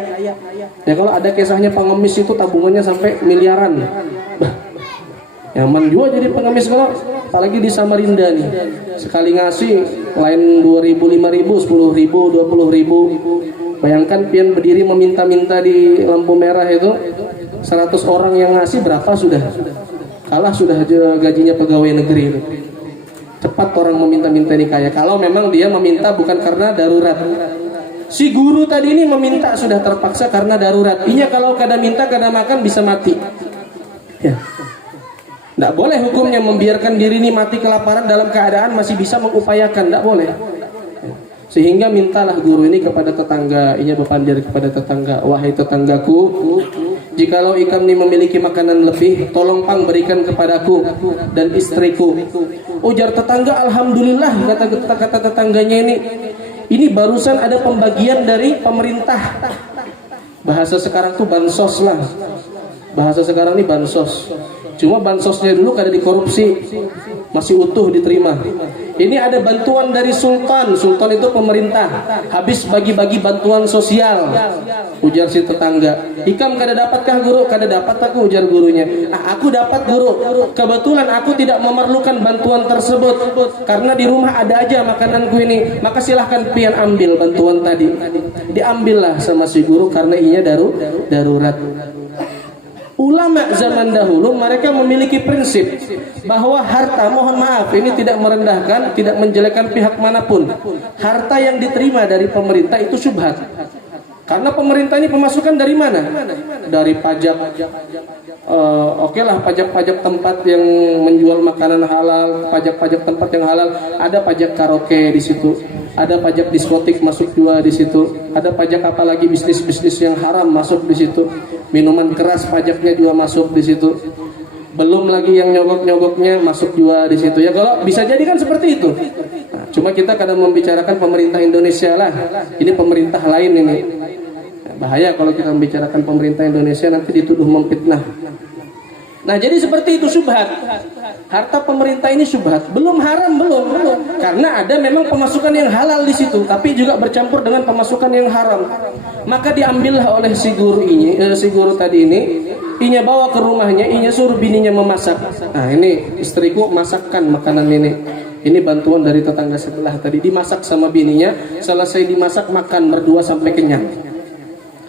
Ya kalau ada kisahnya pengemis itu tabungannya sampai miliaran. Nyaman juga jadi pengemis kalau apalagi di Samarinda nih. Sekali ngasih lain 2.000, 5.000, 10.000, 20.000. Bayangkan pian berdiri meminta-minta di lampu merah itu, 100 orang yang ngasih berapa sudah? Kalah sudah gajinya pegawai negeri itu. Cepat tepat orang meminta-minta nikah ya. Kalau memang dia meminta bukan karena darurat. Si guru tadi ini meminta sudah terpaksa karena darurat. Inya kalau kada minta kada makan bisa mati. Ya. Tidak boleh hukumnya membiarkan diri ini mati kelaparan dalam keadaan masih bisa mengupayakan. Tidak boleh. Sehingga mintalah guru ini kepada tetangga. Inya berpandir kepada tetangga, wahai tetanggaku, jikalau ikam ini memiliki makanan lebih, tolong pang berikan kepadaku dan istriku. Ujar tetangga, alhamdulillah, kata tetangganya ini barusan ada pembagian dari pemerintah. Bahasa sekarang tuh bansos lah. Bahasa sekarang ini bansos. Cuma bansosnya dulu kada dikorupsi, masih utuh diterima. Ini ada bantuan dari sultan. Sultan itu pemerintah. Habis bagi-bagi bantuan sosial. Ujar si tetangga, ikam kada dapatkah guru? Kada dapat aku, ujar gurunya. Aku dapat guru. Kebetulan aku tidak memerlukan bantuan tersebut karena di rumah ada aja makananku ini. Maka silahkan pian ambil bantuan tadi. Diambillah sama si guru karena inya darurat. Ulama zaman dahulu mereka memiliki prinsip bahwa harta, mohon maaf ini tidak merendahkan, tidak menjelekkan pihak manapun. Harta yang diterima dari pemerintah itu syubhat. Karena pemerintah ini pemasukan dari mana? Dari pajak. Oke lah, pajak-pajak tempat yang menjual makanan halal, pajak-pajak tempat yang halal, ada pajak karaoke di situ, ada pajak diskotik masuk juga di situ, ada pajak apalagi bisnis-bisnis yang haram masuk di situ, minuman keras pajaknya juga masuk di situ, belum lagi yang nyogok-nyogoknya masuk juga di situ ya. Kalau bisa jadi kan seperti itu. Nah, cuma kita kadang membicarakan pemerintah Indonesia lah, ini pemerintah lain ini. Bahaya kalau kita membicarakan pemerintah Indonesia nanti dituduh memfitnah. Nah jadi seperti itu syubhat. Harta pemerintah ini syubhat. Belum haram belum. Karena ada memang pemasukan yang halal di situ, tapi juga bercampur dengan pemasukan yang haram. Maka diambillah oleh si guru tadi ini. Inya bawa ke rumahnya, inya suruh bininya memasak. Nah ini istriku masakkan makanan ini. Ini bantuan dari tetangga sebelah tadi. Dimasak sama bininya. Selesai dimasak makan berdua sampai kenyang.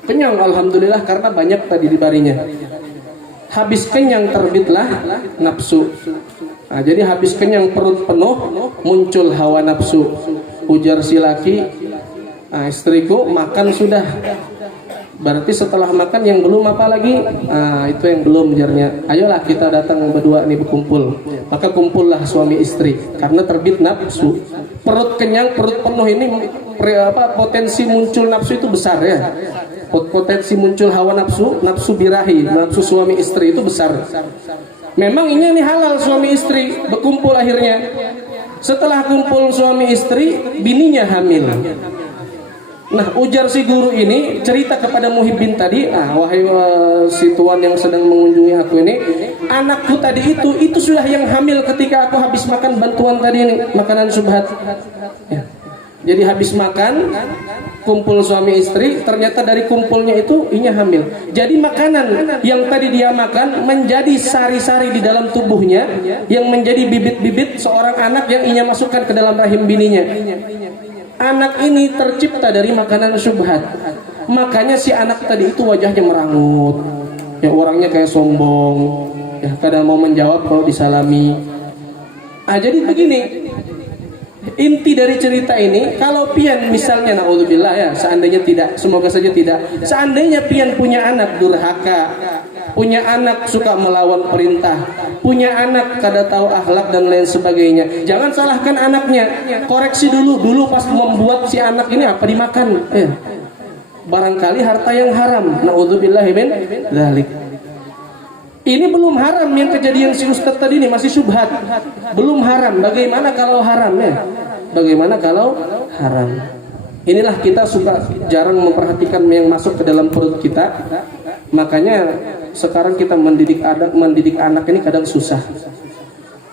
Kenyang alhamdulillah karena banyak tadi dibarinya. Habis kenyang terbitlah nafsu. Nah, jadi habis kenyang perut penuh muncul hawa nafsu. Ujar si laki, istriku makan sudah. Berarti setelah makan yang belum apa lagi? Itu yang belum ujarnya. Ayolah kita datang berdua nih berkumpul. Maka kumpullah suami istri karena terbit nafsu. Perut kenyang, perut penuh ini potensi muncul nafsu itu besar ya. Potensi muncul hawa nafsu birahi, nafsu suami istri itu besar. Memang ini halal suami istri berkumpul akhirnya. Setelah kumpul suami istri, bininya hamil. Nah, ujar si guru ini cerita kepada Muhibbin tadi, wahai si tuan yang sedang mengunjungi aku ini, anakku tadi itu sudah yang hamil ketika aku habis makan bantuan tadi ini, makanan syubhat. Ya. Jadi habis makan, kumpul suami istri, ternyata dari kumpulnya itu inya hamil. Jadi makanan yang tadi dia makan menjadi sari-sari di dalam tubuhnya, yang menjadi bibit-bibit seorang anak yang inya masukkan ke dalam rahim bininya. Anak ini tercipta dari makanan syubhat. Makanya si anak tadi itu wajahnya merangut, ya orangnya kayak sombong, ya kadang mau menjawab kalau disalami. Jadi begini. Inti dari cerita ini, kalau pian misalnya naudzubillah ya, seandainya tidak, semoga saja tidak, seandainya pian punya anak durhaka, punya anak suka melawan perintah, punya anak kada tahu akhlak dan lain sebagainya, jangan salahkan anaknya, koreksi dulu pas membuat si anak ini apa dimakan, barangkali harta yang haram, naudzubillah min dzalik. Ini belum haram yang kejadian si ustaz tadi ini, masih syubhat. Belum haram. Bagaimana kalau haram ya? Bagaimana kalau haram? Inilah kita suka jarang memperhatikan yang masuk ke dalam perut kita. Makanya sekarang kita mendidik anak ini kadang susah.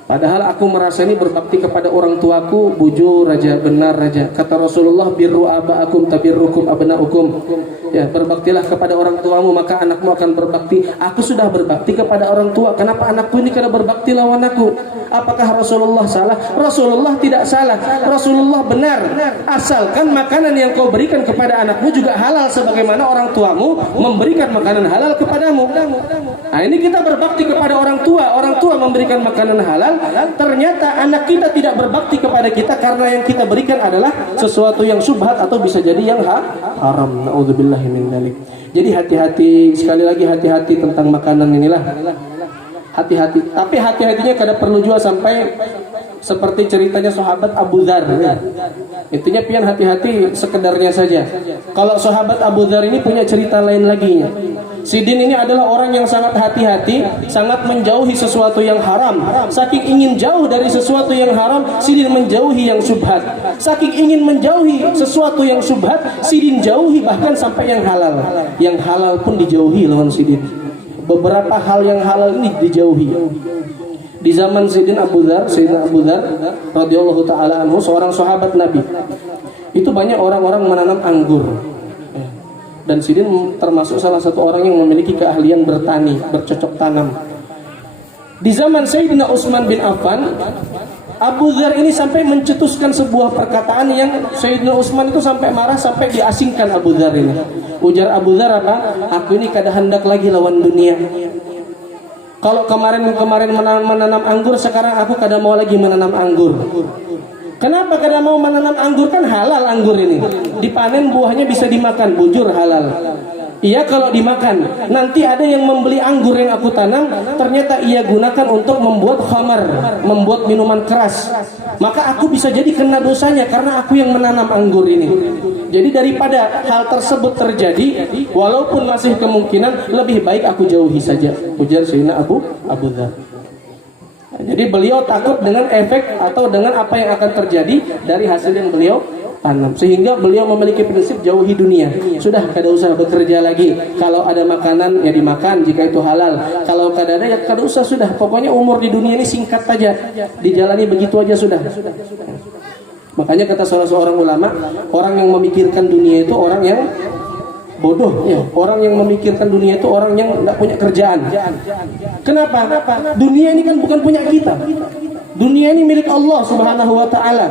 Padahal aku merasa ini berbakti kepada orang tuaku bujur raja, benar raja. Kata Rasulullah, birru aba'akum tabirrukum abna'ukum. Ya, berbaktilah kepada orang tuamu maka anakmu akan berbakti. Aku sudah berbakti kepada orang tua. Kenapa anakku ini kada berbakti lawan aku? Apakah Rasulullah salah? Rasulullah tidak salah. Rasulullah benar. Asalkan makanan yang kau berikan kepada anakmu juga halal sebagaimana orang tuamu memberikan makanan halal kepadamu. Nah, ini kita berbakti kepada orang tua memberikan makanan halal, ternyata anak kita tidak berbakti kepada kita karena yang kita berikan adalah sesuatu yang syubhat atau bisa jadi yang haram. Nauzubillahi min dzalik. Jadi hati-hati, sekali lagi hati-hati tentang makanan inilah. Hati-hati. Tapi hati-hatinya kada perlu juga sampai seperti ceritanya sahabat Abu Dzar. Intinya pian hati-hati sekedarnya saja. Kalau sahabat Abu Dzar ini punya cerita lain lagi. Sidin ini adalah orang yang sangat hati-hati, sangat menjauhi sesuatu yang haram. Saking ingin jauh dari sesuatu yang haram, Sidin menjauhi yang syubhat. Saking ingin menjauhi sesuatu yang syubhat, Sidin jauhi bahkan sampai yang halal. Yang halal pun dijauhi lawan Sidin. Beberapa hal yang halal ini dijauhi. Di zaman Sayyidina Abu Dzar radhiyallahu taala anhu, seorang sahabat Nabi. Itu banyak orang-orang menanam anggur. Dan Sidin termasuk salah satu orang yang memiliki keahlian bertani, bercocok tanam. Di zaman Sayyidina Utsman bin Affan, Abu Dzar ini sampai mencetuskan sebuah perkataan yang Sayyidina Utsman itu sampai marah, sampai diasingkan Abu Dzar ini. Ujar Abu Dzar apa? Aku ini kada hendak lagi lawan dunia. Kalau kemarin menanam anggur, sekarang aku kada mau lagi menanam anggur. Kenapa kada mau menanam anggur? Kan halal anggur ini. Dipanen buahnya bisa dimakan, bujur halal. Iya kalau dimakan. Nanti ada yang membeli anggur yang aku tanam, ternyata ia gunakan untuk membuat khamar, membuat minuman keras. Maka aku bisa jadi kena dosanya karena aku yang menanam anggur ini. Jadi daripada hal tersebut terjadi, walaupun masih kemungkinan, lebih baik aku jauhi saja. Ujar Sayyidina Abu Dzar. Jadi beliau takut dengan efek atau dengan apa yang akan terjadi dari hasil yang beliau tanam, sehingga beliau memiliki prinsip jauhi dunia. Sudah kada usah bekerja lagi. Kalau ada makanan ya dimakan jika itu halal. Kalau kada ada ya kada usah, sudah. Pokoknya umur di dunia ini singkat saja, dijalani begitu aja sudah. Makanya kata salah seorang ulama, orang yang memikirkan dunia itu orang yang bodoh ya. Orang yang memikirkan dunia itu orang yang tidak punya kerjaan. Kenapa? Dunia ini kan bukan punya kita. Dunia ini milik Allah Subhanahu wa taala.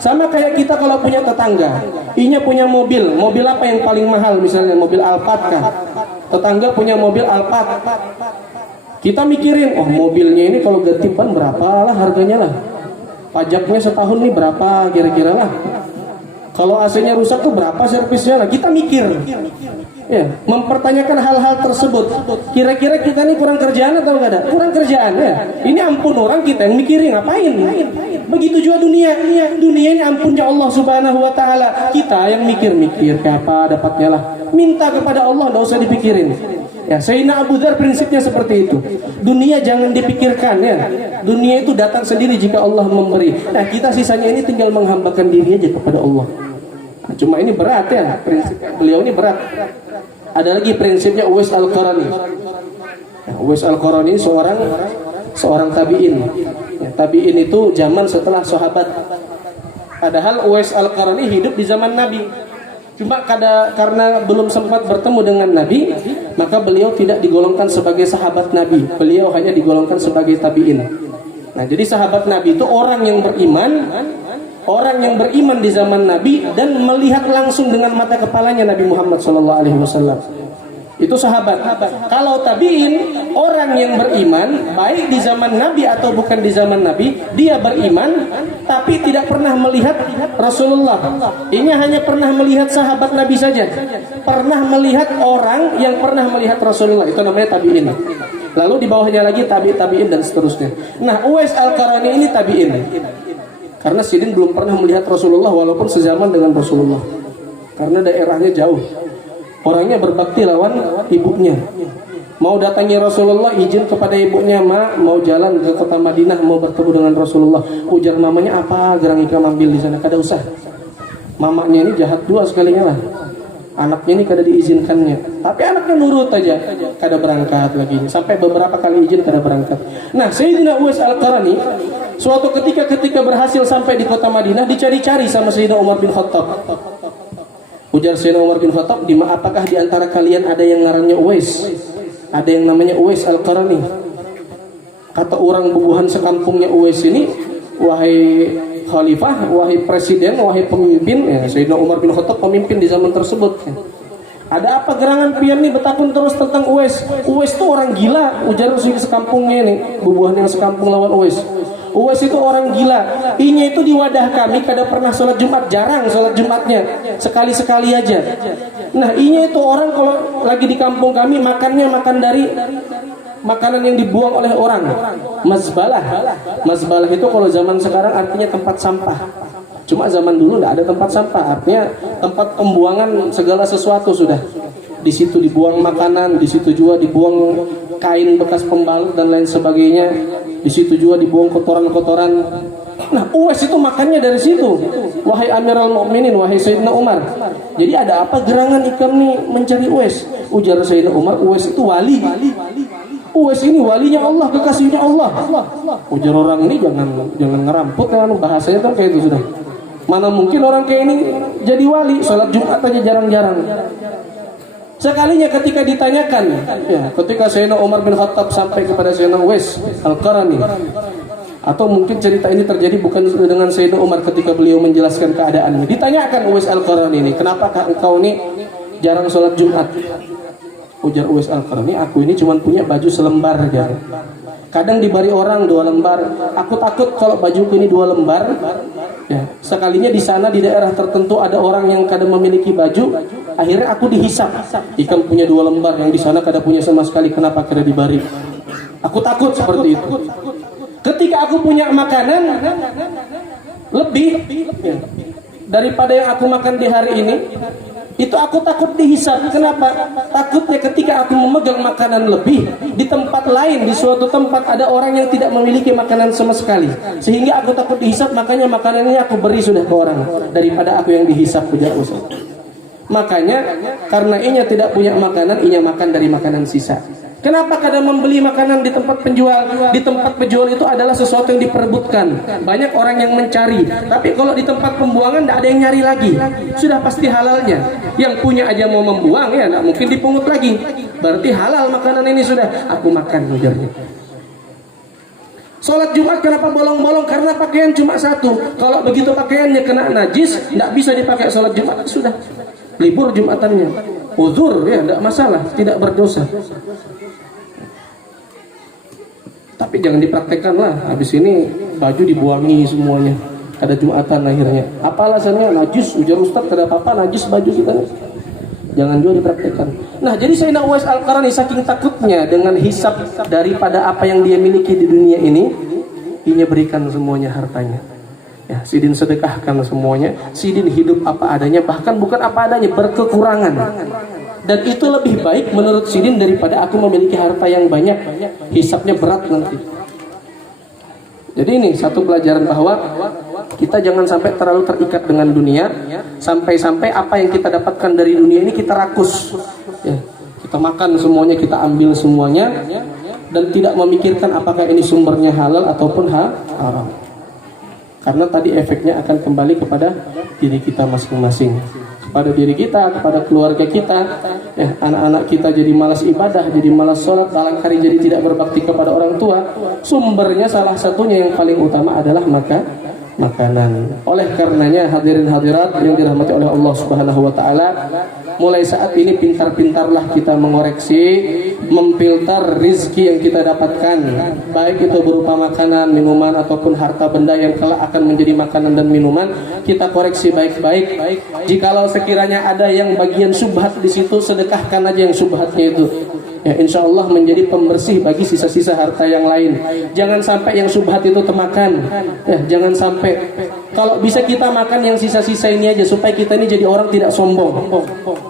Sama kayak kita kalau punya tetangga, inya punya mobil apa yang paling mahal, misalnya mobil Alphard kah? Tetangga punya mobil Alphard. Kita mikirin, oh mobilnya ini kalau ganti ban berapa lah harganya lah. Pajaknya setahun nih berapa kira-kira lah. Kalau AC-nya rusak tuh berapa servisnya lah. Kita mikir. Ya, mempertanyakan hal-hal tersebut. Kira-kira kita ini kurang kerjaan atau enggak ada? Kurang kerjaan ya. Ini ampun orang kita yang mikirin ngapain? Begitu juga dunia. Dunia ini ampunnya Allah Subhanahu wa taala. Kita yang mikir-mikir kayak apa dapatnya lah. Minta kepada Allah, enggak usah dipikirin. Ya, Sayyidina Abu Dzar prinsipnya seperti itu. Dunia jangan dipikirkan ya. Dunia itu datang sendiri jika Allah memberi. Nah, kita sisanya ini tinggal menghambakan diri aja kepada Allah. Nah, cuma ini berat ya, prinsip beliau ini berat. Ada lagi prinsipnya Uwais Al-Qarani. Uwais Al-Qarani seorang tabi'in. Ya, tabi'in itu zaman setelah sahabat. Padahal Uwais Al-Qarani hidup di zaman Nabi. Cuma karena belum sempat bertemu dengan Nabi, maka beliau tidak digolongkan sebagai sahabat Nabi. Beliau hanya digolongkan sebagai tabi'in. Nah, jadi sahabat Nabi itu orang yang beriman di zaman Nabi dan melihat langsung dengan mata kepalanya Nabi Muhammad SAW. Itu sahabat. Kalau tabi'in, orang yang beriman baik di zaman Nabi atau bukan di zaman Nabi, dia beriman tapi tidak pernah melihat Rasulullah. Ini hanya pernah melihat sahabat Nabi saja. Pernah melihat orang yang pernah melihat Rasulullah. Itu namanya tabi'in. Lalu di bawahnya lagi tabi'in dan seterusnya. Nah, Uwais Al-Qarani ini tabi'in. Karena Sidin belum pernah melihat Rasulullah walaupun sezaman dengan Rasulullah. Karena daerahnya jauh. Orangnya berbakti lawan ibunya. Mau datangi Rasulullah, izin kepada ibunya, "Ma, mau jalan ke kota Madinah, mau bertemu dengan Rasulullah." Ujar mamanya, "Apa gerang ikam ambil di sana?" Kada usah. Mamanya ini jahat dua sekalinya lah. Anaknya ini kada diizinkannya. Tapi anaknya nurut aja. Kada berangkat lagi. Sampai beberapa kali izin kada berangkat. Nah, Sayyidina Uwais Al-Qarani suatu ketika berhasil sampai di kota Madinah, dicari-cari sama Sayyidina Umar bin Khattab. Ujar Sayyidina Umar bin Khattab, apakah di antara kalian ada yang ngarannya Uwais? Ada yang namanya Uwais Al-Qarani? Kata orang bubuhan sekampungnya Uwais ini, wahai khalifah, wahai presiden, wahai pemimpin, ya, Sayyidina Umar bin Khattab pemimpin di zaman tersebut. Ya. Ada apa gerangan pian nih bertakun terus tentang Uwais? Uwais itu orang gila, ujar Rasul sekampungnya nih, bubuhan yang sekampung lawan Uwais. Uwais itu orang gila. Inya itu di wadah kami kada pernah sholat Jumat, jarang sholat Jumatnya, sekali-sekali aja. Nah, inya itu orang kalau lagi di kampung kami makannya makan dari makanan yang dibuang oleh orang. Mazbalah. Mazbalah itu kalau zaman sekarang artinya tempat sampah. Cuma zaman dulu tidak ada tempat sampah, artinya tempat pembuangan segala sesuatu sudah. Di situ dibuang makanan, di situ juga dibuang kain bekas pembalut dan lain sebagainya. Di situ juga dibuang kotoran-kotoran. Nah, Uwais itu makannya dari situ. Wahai Amirul Mukminin, wahai Sayyidina Umar. Jadi ada apa gerangan ikam nih mencari Uwais? Ujar Sayyidina Umar, Uwais itu wali. Uwais ini walinya Allah, kekasihnya Allah. Ujar orang ini jangan ngeramput kan, bahasanya kan kayak itu sudah. Mana mungkin orang kayak ini jadi wali, sholat Jumat aja jarang-jarang. Sekalinya ketika ditanyakan, ya, ketika Sayyidina Umar bin Khattab sampai kepada Sayyidina Uwais Al-Qarani, atau mungkin cerita ini terjadi bukan dengan Sayyidina Umar ketika beliau menjelaskan keadaannya. Ditanyakan Uwais Al-Qarani ini, kenapa engkau ini jarang sholat Jumat? Ujar Uwais Al-Qarani, aku ini cuma punya baju selembar aja. Kadang diberi orang 2 lembar. Aku takut kalau bajuku ini 2 lembar. Ya, sekalinya di sana di daerah tertentu ada orang yang kadang memiliki baju, akhirnya aku dihisap. Ikan punya 2 lembar, yang di sana kadang punya sama sekali. Kenapa kada diberi? Aku takut seperti itu. Ketika aku punya makanan lebih ya, daripada yang aku makan di hari ini, itu aku takut dihisap. Kenapa? Takutnya ketika aku memegang makanan lebih di tempat lain, di suatu tempat ada orang yang tidak memiliki makanan sama sekali, sehingga aku takut dihisap. Makanya makanannya aku beri sudah ke orang daripada aku yang dihisap. Ujar Uwais. Makanya karena inya tidak punya makanan, inya makan dari makanan sisa. Kenapa kadang membeli makanan di tempat penjual? Di tempat penjual itu adalah sesuatu yang diperebutkan. Banyak orang yang mencari. Tapi kalau di tempat pembuangan tidak ada yang nyari lagi. Sudah pasti halalnya. Yang punya aja mau membuang, ya tidak mungkin dipungut lagi. Berarti halal makanan ini sudah. Aku makan, ujarnya. Sholat Jumat kenapa bolong-bolong? Karena pakaian cuma 1. Kalau begitu pakaiannya kena najis, tidak bisa dipakai sholat Jumat. Sudah libur Jumatannya. Uzur, ya tidak masalah, tidak berdosa. Tapi jangan dipraktekkan lah. Habis ini baju dibuangi semuanya. Ada Jumatan akhirnya. Apa alasannya? Najis. Ujar Ustaz, kada apa-apa najis baju kita. Jangan juga dipraktekkan. Nah, jadi Sayyidina Uwais Al-Qarani saking takutnya dengan hisab daripada apa yang dia miliki di dunia ini, dia berikan semuanya hartanya. Ya, sidin sedekahkan semuanya. Sidin hidup apa adanya, bahkan bukan apa adanya, berkekurangan. Dan itu lebih baik menurut sidin daripada aku memiliki harta yang banyak, hisapnya berat nanti. Jadi ini satu pelajaran bahwa kita jangan sampai terlalu terikat dengan dunia, sampai-sampai apa yang kita dapatkan dari dunia ini kita rakus. Ya, kita makan semuanya, kita ambil semuanya, dan tidak memikirkan apakah ini sumbernya halal ataupun haram. Karena tadi efeknya akan kembali kepada diri kita masing-masing, kepada diri kita, kepada keluarga kita. Anak-anak kita jadi malas ibadah, jadi malas sholat, barangkali jadi tidak berbakti kepada orang tua. Sumbernya salah satunya yang paling utama adalah makanan. Oleh karenanya hadirin hadirat yang dirahmati oleh Allah Subhanahu wa taala, mulai saat ini pintar-pintarlah kita mengoreksi, memfilter rizki yang kita dapatkan, baik itu berupa makanan, minuman ataupun harta benda yang kelak akan menjadi makanan dan minuman. Kita koreksi baik-baik. Jikalau sekiranya ada yang bagian syubhat di situ, sedekahkan aja yang syubhatnya itu. Ya, insya Allah menjadi pembersih bagi sisa-sisa harta yang lain. Jangan sampai yang syubhat itu termakan. Ya, jangan sampai. Kalau bisa kita makan yang sisa-sisa ini aja, supaya kita ini jadi orang tidak sombong.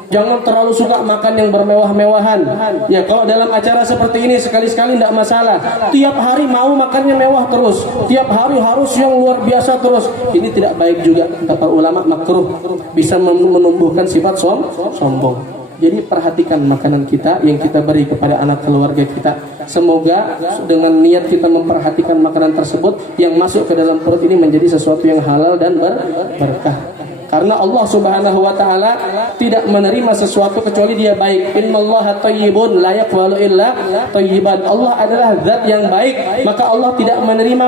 Jangan terlalu suka makan yang bermewah-mewahan. Ya, kalau dalam acara seperti ini sekali-sekali tidak masalah. Tiap hari mau makannya mewah terus. Tiap hari harus yang luar biasa terus. Ini tidak baik juga. Kata ulama, makruh, bisa menumbuhkan sifat sombong. Jadi perhatikan makanan kita yang kita beri kepada anak keluarga kita. Semoga dengan niat kita memperhatikan makanan tersebut, yang masuk ke dalam perut ini menjadi sesuatu yang halal dan berkah. Karena Allah Subhanahu wa taala tidak menerima sesuatu kecuali dia baik. Innallaha thayyibun la yaqbalu illa thayyiban. Allah adalah zat yang baik, maka Allah tidak menerima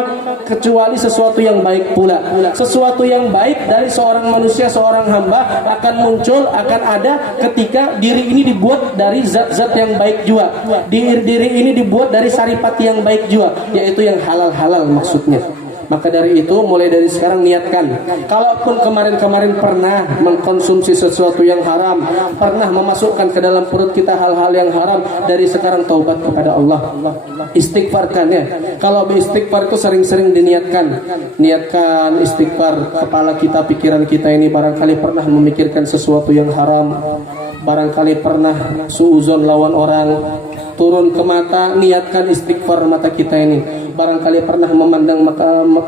kecuali sesuatu yang baik pula. Sesuatu yang baik dari seorang manusia, seorang hamba akan muncul, akan ada ketika diri ini dibuat dari zat-zat yang baik juga. Diri ini dibuat dari saripati yang baik juga, yaitu yang halal-halal maksudnya. Maka dari itu mulai dari sekarang niatkan, kalaupun kemarin-kemarin pernah mengkonsumsi sesuatu yang haram, pernah memasukkan ke dalam perut kita hal-hal yang haram, dari sekarang taubat kepada Allah, istighfarkan ya. Kalau beristighfar itu sering-sering niatkan istighfar. Kepala kita, pikiran kita ini barangkali pernah memikirkan sesuatu yang haram, barangkali pernah suuzon lawan orang, turun ke mata, niatkan istighfar mata kita ini. Barangkali pernah memandang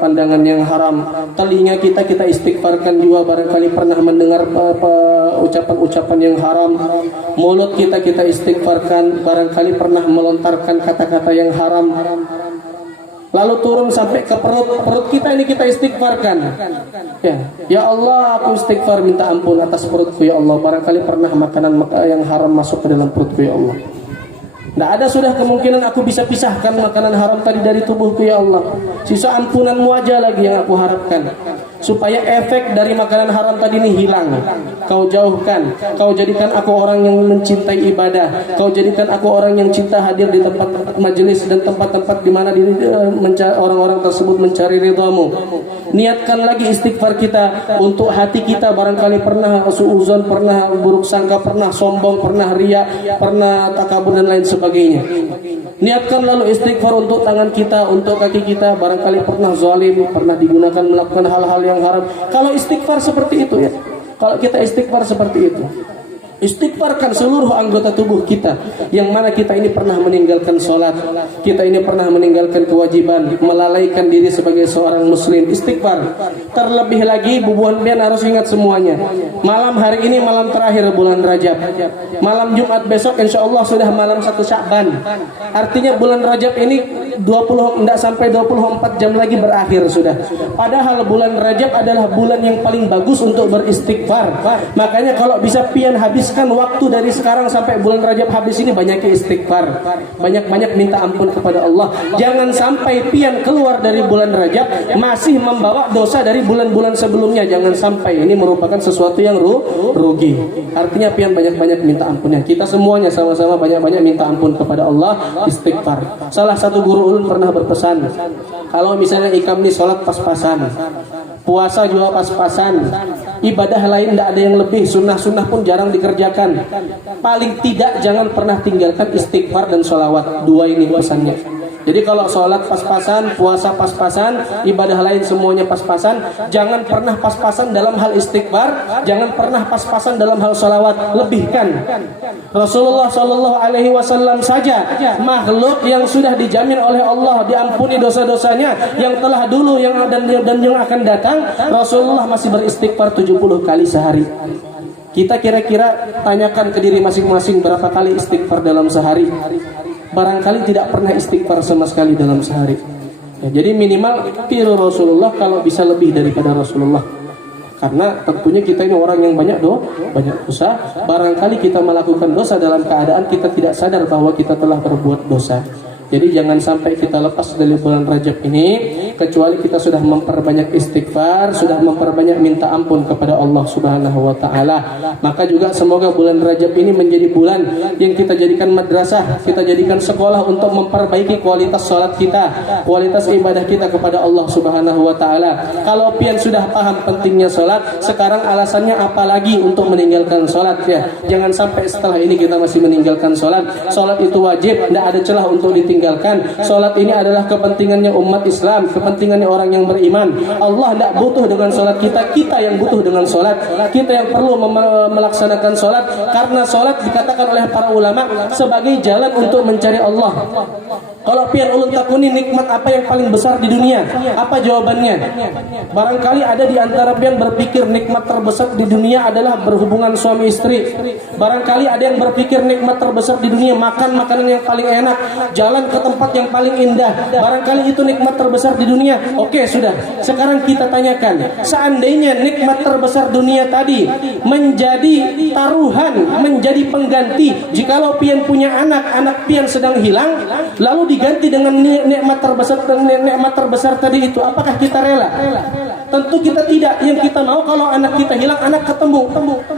pandangan yang haram, telinga kita istighfarkan juga. Barangkali pernah mendengar ucapan-ucapan yang haram, mulut kita istighfarkan. Barangkali pernah melontarkan kata-kata yang haram. Lalu turun sampai ke perut kita ini kita istighfarkan. Ya Allah, aku istighfar minta ampun atas perutku ya Allah. Barangkali pernah makanan yang haram masuk ke dalam perutku ya Allah. Tidak ada sudah kemungkinan aku bisa pisahkan makanan haram tadi dari tubuhku ya Allah. Sisa ampunanmu aja lagi yang aku harapkan, supaya efek dari makanan haram tadi ini hilang. Kau jauhkan, kau jadikan aku orang yang mencintai ibadah, kau jadikan aku orang yang cinta hadir di tempat majelis dan tempat-tempat di mana orang-orang tersebut mencari ridhamu. Niatkan lagi istighfar kita untuk hati kita. Barangkali pernah suuzon, pernah buruk sangka, pernah sombong, pernah riya, pernah takabur dan lain sebagainya. Niatkan lalu istighfar untuk tangan kita, untuk kaki kita. Barangkali pernah zalim, pernah digunakan melakukan hal-hal yang haram. Kalau istighfar seperti itu ya, kalau kita istighfar seperti itu, istighfarkan seluruh anggota tubuh kita, yang mana kita ini pernah meninggalkan sholat, kita ini pernah meninggalkan kewajiban, melalaikan diri sebagai seorang muslim. Istighfar. Terlebih lagi bubuhan pian harus ingat semuanya, malam hari ini malam terakhir bulan Rajab, malam Jumat besok insya Allah sudah malam 1 Sya'ban. Artinya bulan Rajab ini tidak sampai 24 jam lagi berakhir sudah. Padahal bulan Rajab adalah bulan yang paling bagus untuk beristighfar. Makanya kalau bisa pian habiskan waktu dari sekarang sampai bulan Rajab habis ini banyak istighfar, banyak-banyak minta ampun kepada Allah. Jangan sampai pian keluar dari bulan Rajab masih membawa dosa dari bulan-bulan sebelumnya. Jangan sampai, ini merupakan sesuatu yang rugi. Artinya pian banyak-banyak minta ampunnya. Kita semuanya sama-sama banyak-banyak minta ampun kepada Allah, istighfar. Salah satu guru ulun pernah berpesan, kalau misalnya ikam nih sholat pas-pasan, puasa juga pas-pasan, ibadah lain tidak ada yang lebih, sunnah-sunnah pun jarang dikerjakan, paling tidak jangan pernah tinggalkan istighfar dan sholawat. Dua ini pesannya. Jadi kalau sholat pas-pasan, puasa pas-pasan, ibadah lain semuanya pas-pasan, jangan pernah pas-pasan dalam hal istighfar, jangan pernah pas-pasan dalam hal sholawat. Lebihkan. Rasulullah SAW saja makhluk yang sudah dijamin oleh Allah diampuni dosa-dosanya yang telah dulu, yang dan yang akan datang. Rasulullah masih beristighfar 70 kali sehari. Kita kira-kira tanyakan ke diri masing-masing berapa kali istighfar dalam sehari. Barangkali tidak pernah istighfar sama sekali dalam sehari ya. Jadi minimal tiru Rasulullah, kalau bisa lebih daripada Rasulullah. Karena tentunya kita ini orang yang banyak dosa. Barangkali kita melakukan dosa dalam keadaan kita tidak sadar bahwa kita telah berbuat dosa. Jadi jangan sampai kita lepas dari bulan Rajab ini kecuali kita sudah memperbanyak istighfar, sudah memperbanyak minta ampun kepada Allah Subhanahu wa taala. Maka juga semoga bulan Rajab ini menjadi bulan yang kita jadikan madrasah, kita jadikan sekolah untuk memperbaiki kualitas salat kita, kualitas ibadah kita kepada Allah Subhanahu wa taala. Kalau pian sudah paham pentingnya salat, sekarang alasannya apa lagi untuk meninggalkan salat ya? Jangan sampai setelah ini kita masih meninggalkan salat. Salat itu wajib, tidak ada celah untuk ditinggalkan. Salat ini adalah kepentingannya umat Islam, kepentingannya orang yang beriman. Allah tidak butuh dengan salat kita, kita yang butuh dengan salat. Kita yang perlu melaksanakan salat, karena salat dikatakan oleh para ulama sebagai jalan untuk mencari Allah. Kalau pian ulun takuni nikmat apa yang paling besar di dunia, apa jawabannya? Barangkali ada di antara pian berpikir nikmat terbesar di dunia adalah berhubungan suami istri. Barangkali ada yang berpikir nikmat terbesar di dunia makan makanan yang paling enak, jalan ke tempat yang paling indah. Barangkali itu nikmat terbesar di dunia. Oke, sudah. Sekarang kita tanyakan, seandainya nikmat terbesar dunia tadi menjadi taruhan, menjadi pengganti, jikalau pian punya anak pian sedang hilang, lalu diganti dengan nikmat terbesar tadi itu, apakah kita rela? Tentu kita tidak. Yang kita mau kalau anak kita hilang, anak ketemu.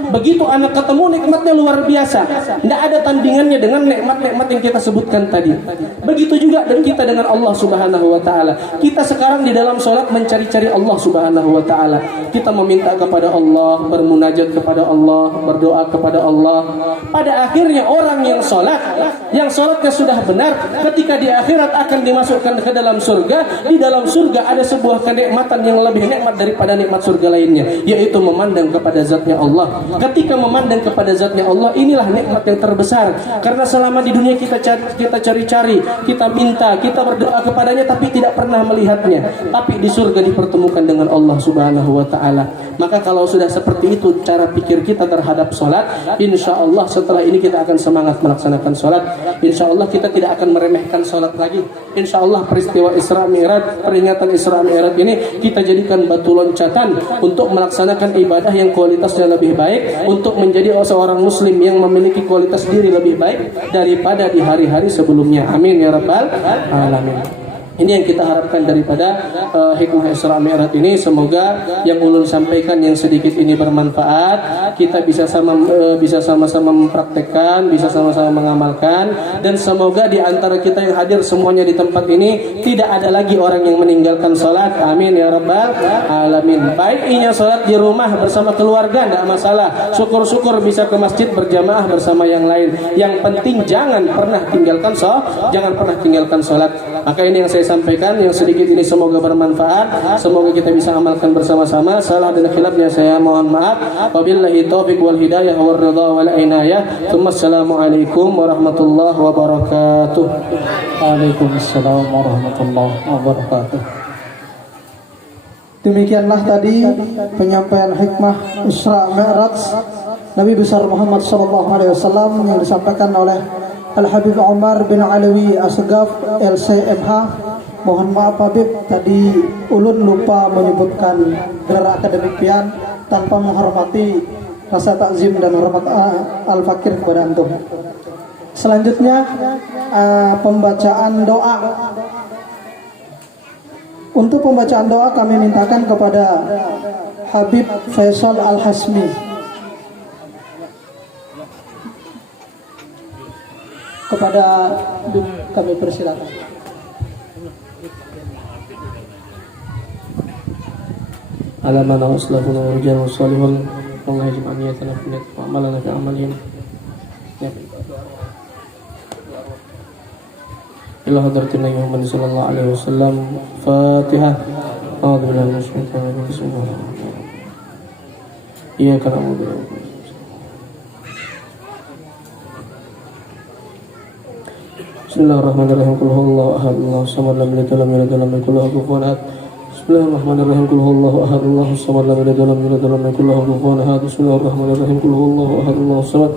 Begitu anak ketemu, nikmatnya luar biasa. Tidak ada tandingannya dengan nikmat-nikmat yang kita sebutkan tadi. Begitu juga dan kita dengan Allah Subhanahu wa taala. Kita sekarang di dalam sholat mencari-cari Allah Subhanahu wa taala. Kita meminta kepada Allah, bermunajat kepada Allah, berdoa kepada Allah. Pada akhirnya orang yang sholatnya sudah benar, ketika di akhirat akan dimasukkan ke dalam surga. Di dalam surga ada sebuah kenikmatan yang lebih nikmat daripada nikmat surga lainnya, yaitu memandang kepada zatnya Allah. Ketika memandang kepada zatnya Allah, inilah nikmat yang terbesar. Karena selama di dunia kita cari-cari, kita minta, kita berdoa kepadanya, tapi tidak pernah melihatnya. Tapi di surga dipertemukan dengan Allah Subhanahu wa taala. Maka kalau sudah seperti itu cara pikir kita terhadap sholat, insya Allah setelah ini kita akan semangat melaksanakan sholat. Insya Allah kita tidak akan meremehkan sholat lagi. Insya Allah peristiwa Isra Mi'raj, peringatan Isra Mi'raj ini kita jadikan batu loncatan untuk melaksanakan ibadah yang kualitasnya lebih baik, untuk menjadi seorang muslim yang memiliki kualitas diri lebih baik daripada di hari-hari sebelumnya. Amin ya rabbal alamin. Ini yang kita harapkan daripada hikmah Isra Mi'raj ini. Semoga yang ulun sampaikan yang sedikit ini bermanfaat. Kita bisa sama-sama mempraktekkan, bisa sama-sama mengamalkan, dan semoga di antara kita yang hadir semuanya di tempat ini tidak ada lagi orang yang meninggalkan sholat. Amin ya rabbal alamin. Baik inya sholat di rumah bersama keluarga tidak masalah. Syukur-syukur bisa ke masjid berjamaah bersama yang lain. Yang penting jangan pernah tinggalkan sholat. Maka ini yang saya sampaikan, yang sedikit ini semoga bermanfaat, semoga kita bisa amalkan bersama-sama. Salah dan khilafnya saya mohon maaf. Wabillahi taufiq wal hidayah wal ridha wal inayah. Assalamualaikum warahmatullahi wabarakatuh. Waalaikumsalam warahmatullahi wabarakatuh. Demikianlah tadi penyampaian hikmah Isra Mi'raj Nabi besar Muhammad SAW yang disampaikan oleh Al-Habib Umar bin Alawi Asgaf LCMH. Mohon maaf Habib, tadi ulun lupa menyebutkan gelar akademik pian tanpa menghormati rasa takzim dan hormat al-fakir kepada antum. Selanjutnya pembacaan doa. Untuk pembacaan doa kami mintakan kepada Habib Faisal Al-Hasmi. Kepada kami persilakan. Alamana waslahuna wa rijal wa salihun Allah yajma'an niyatana fi niyat wa amalana fi amalin. Ila hadratin Nabi Muhammad sallallahu alaihi wasallam. Fatihah. A'udzu billahi minasy syaithanir rajim. Bismillahirrahmanirrahim. Iyyaka na'budu wa iyyaka Bismillahirrahmanirrahim. Qul huwallahu ahad, Allahu samad, lam yalid walam yulad walam yakul lahu kufuwan ahad. Bismillahirrahmanirrahim. Qul huwallahu ahad, Allahu samad, lam yalid walam yulad walam yakul lahu kufuwan ahad. Bismillahirrahmanirrahim. Qul huwallahu ahad, Allahu samad,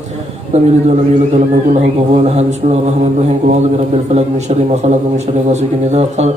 lam yalid walam yulad walam yakul lahu kufuwan ahad. Bismillahirrahmanirrahim. Qul a'udzu birabbil falaq min syarri ma khalaq, min syarri ghasiqin idza waqab,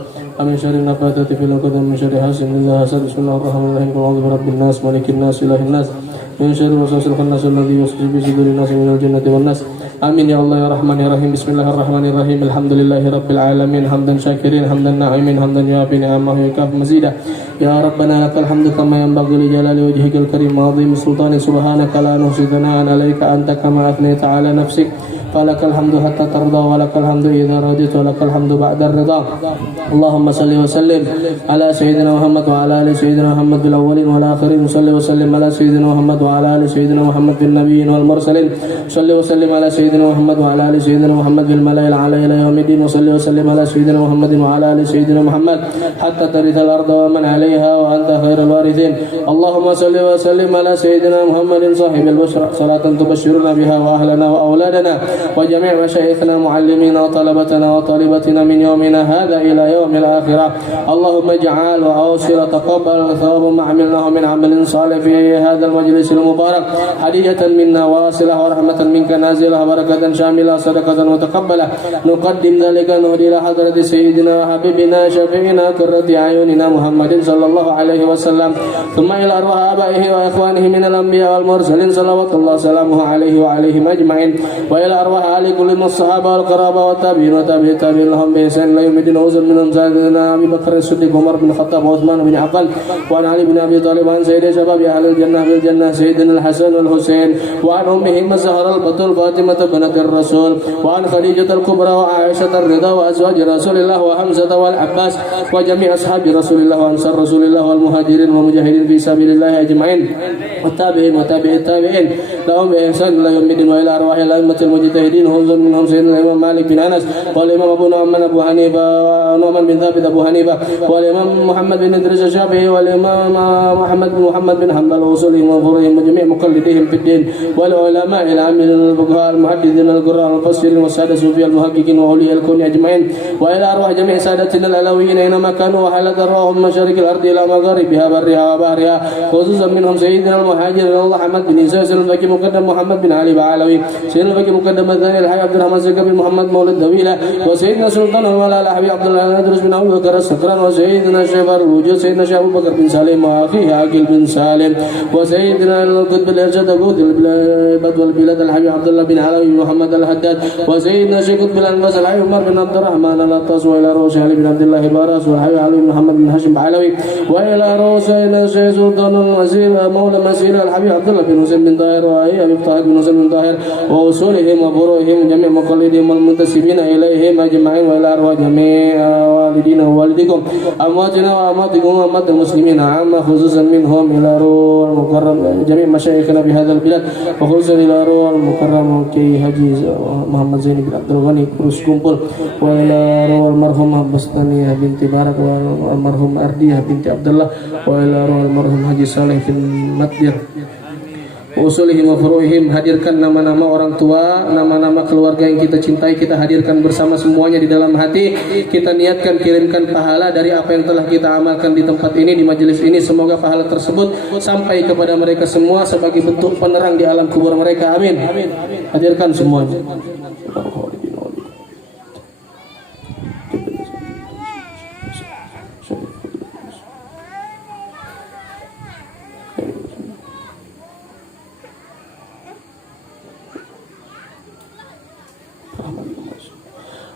min syarri nafathati fil 'uqad, min syarri hasidin idza hasad. Bismillahirrahmanirrahim. Qul a'udzu birabbin nas, malikin nas, ilahin nas, min syarri waswasil khannas alladzi yuwaswisu fi sudurin nas minal jannati wan nas. Amin ya Allah ya Rahman ya Rahim. Bismillahirrahmanirrahim. Alhamdulillahi rabbil alamin. Hamdan syakirin, hamdan na'imin, hamdan yuafi ni'amahu yakaf mazidah. Ya Rabbana lakal hamdu kama yanbaghi li jalali wajhikal karim wa 'azimi sultani. Subhanaka la nuhsi thana'an 'alaika anta kama athnayta 'ala nafsik. Falakal hamdu hatta tarda wa lakal hamdu idza radita wa lakal hamdu ba'da ridha. Allahumma salli wa sallim ala sayyidina Muhammad wa ala ali sayyidina Muhammad bil awwalin wal akhirin. Salli wa sallim ala sayyidina Muhammad wa ala ali sayyidina Muhammad bin nabiyyin wal mursalin. Salli wa sallim ala sayyidina Muhammad wa ala ali sayyidina Muhammad bil mala'il a'la ila yaumiddin. Wa salli wa sallim ala sayyidina Muhammadin wa ala ali sayyidina Muhammad hatta tarithal arda wa man 'alayha عليها وأنت خير الوارثين. اللهم صل وسلم على سيدنا محمد صاحب البشرى صلاة تبشرنا بها وأهلنا وأولادنا وجميع مشايخنا معلمينا وطلبتنا وطالبتنا من يومنا هذا إلى يوم الآخرة. اللهم اجعل وأوصل تقبل ثواب ما عملناه من عمل صالح في هذا المجلس المبارك هدية منا واصلة ورحمة منك نازلة بركة شاملة صدقة متقبلة. نقدم ذلك نهدي إلى حضرة سيدنا وحبيبنا شفيعنا قرة أعيننا محمد صلى الله عليه وسلم، ثم إلى أرواح آبائه وإخوانه من الأنبياء والمرسلين صلوات الله وسلامه عليه وعليهم أجمعين، وإلى أرواح آل كل من الصحابة والقرابة والتابعين وتابعي التابعين لهم بإحسان إلى يوم الدين. وأوصل منهم سيدنا أبي بكر الصديق عمر بن الخطاب وعثمان بن عفان وعن علي بن أبي طالب وعن سيد شباب أهل الجنة بالجنة سيدنا الحسن والحسين وعن أمهم الزهراء البتول فاطمة بنت الرسول وعن خديجة الكبرى وعائشة الرضا وأزواج رسول الله وحمزة والعباس وجميع أصحاب رسول الله وأنصار رسول الله والمهاجرين والمجاهدين في سبيل الله أجمعين والتابعين وتابعي التابعين لهم بإحسان إلى يوم الدين. وإلى أرواح الأئمة المجتهدين وانظر منهم سيدنا الإمام مالك بن أنس والإمام أبو نعمان أبو حنيفة ونعمان بن ثابت أبو حنيفة والإمام محمد بن إدريس الشافعي والإمام محمد بن حنبل وأصولهم وفروعهم وجميع مقلديهم في الدين والعلماء العاملين الفقهاء المحدثين القراء المفسرين والسادة الصوفية المحققين وأولياء الكون أجمعين. وإلى أرواح جميع سادتنا العلويين أينما كانوا وحلت أرواحهم مشارق الأرض إلى مغاربها برها وبحرها، خصوصا منهم سيدنا المهاجر الله أحمد بن عيسى سيدنا الفقيه مقدم محمد بن علي بعلوي سيدنا الفقيه مقدم الثاني الحي عبد الرحمن سيد بن محمد مولد دويلة وسيدنا سلطان الولاء الحبيب عبد الله الأدرس بن أبو بكر السكران وسيدنا شيخ الوجود سيدنا شيخ أبو بكر بن سالم وأخيه عاقل بن سالم وسيدنا القطب الإرشاد قوت البلاد والبلاد الحبيب عبد الله بن علوي بن محمد الحداد وسيدنا شيخ قطب الأنفاس الحبيب عمر بن عبد الرحمن الأطاس وإلى روح علي بن عبد الله باراس والحبيب علي بن محمد بن هاشم بعلوي وإلى روح سيدنا شيخ سلطان المسير مولى مسير الحبيب عبد الله بن حسين بن طاهر وأبي أبي طاهر بن حسين بن طاهر وأصولهم وفروعهم جميع مقلدين والمنتسبين إليهم أجمعين. وإلى أرواح جميع والدينا ووالدكم أمواتنا وأمواتكم وأموات المسلمين عامة خصوصا منهم إلى روح المكرم جميع مشايخنا بهذا البلاد وخصوصا إلى روح المكرم كي حجي محمد زين بن عبد الغني كروس كومبل وإلى روح المرحومة بستانية بنت بارك والمرحوم أردية بنت عبد الله وإلى روح المرحوم حجي صالح بن مدير usulihim wa furu'ihim. Hadirkan nama-nama orang tua, nama-nama keluarga yang kita cintai, kita hadirkan bersama semuanya di dalam hati. Kita niatkan kirimkan pahala dari apa yang telah kita amalkan di tempat ini, di majelis ini. Semoga pahala tersebut sampai kepada mereka semua sebagai bentuk penerang di alam kubur mereka. Amin. Hadirkan semuanya.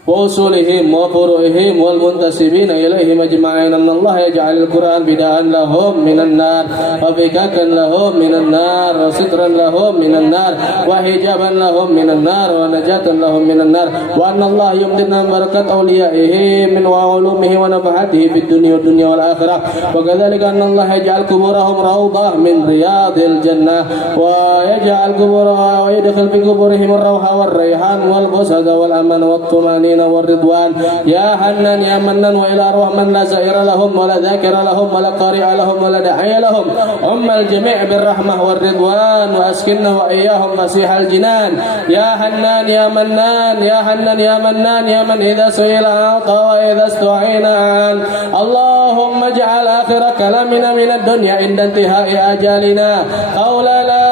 وأصولهم وفروعهم والمنتسبين إليهم أجمعين أن الله يجعل القرآن بداء لهم من النار وفكاكا لهم من النار وسترا لهم من النار وحجابا لهم من النار ونجاة لهم من النار وأن الله يمدنا بركة أوليائه من وعلومه ونفحته في الدنيا والدنيا والآخرة وكذلك أن الله يجعل قبورهم روضة من رياض الجنة ويجعل قبورها ويدخل في قبورهم الروح والريحان والبسد والأمن والطمأنينة والرضوان يا حنان يا منان. وإلى أرواح من لا زائر لهم ولا ذاكر لهم ولا قارئ لهم ولا داعي لهم الجميع بالرحمة والرضوان وأسكننا وإياهم فسيح الجنان يا حنان يا منان يا حنان يا منان يا من إذا سئل أعطى وإذا استعين عن. اللهم اجعل آخر كلامنا من الدنيا عند انتهاء أجالنا قول لا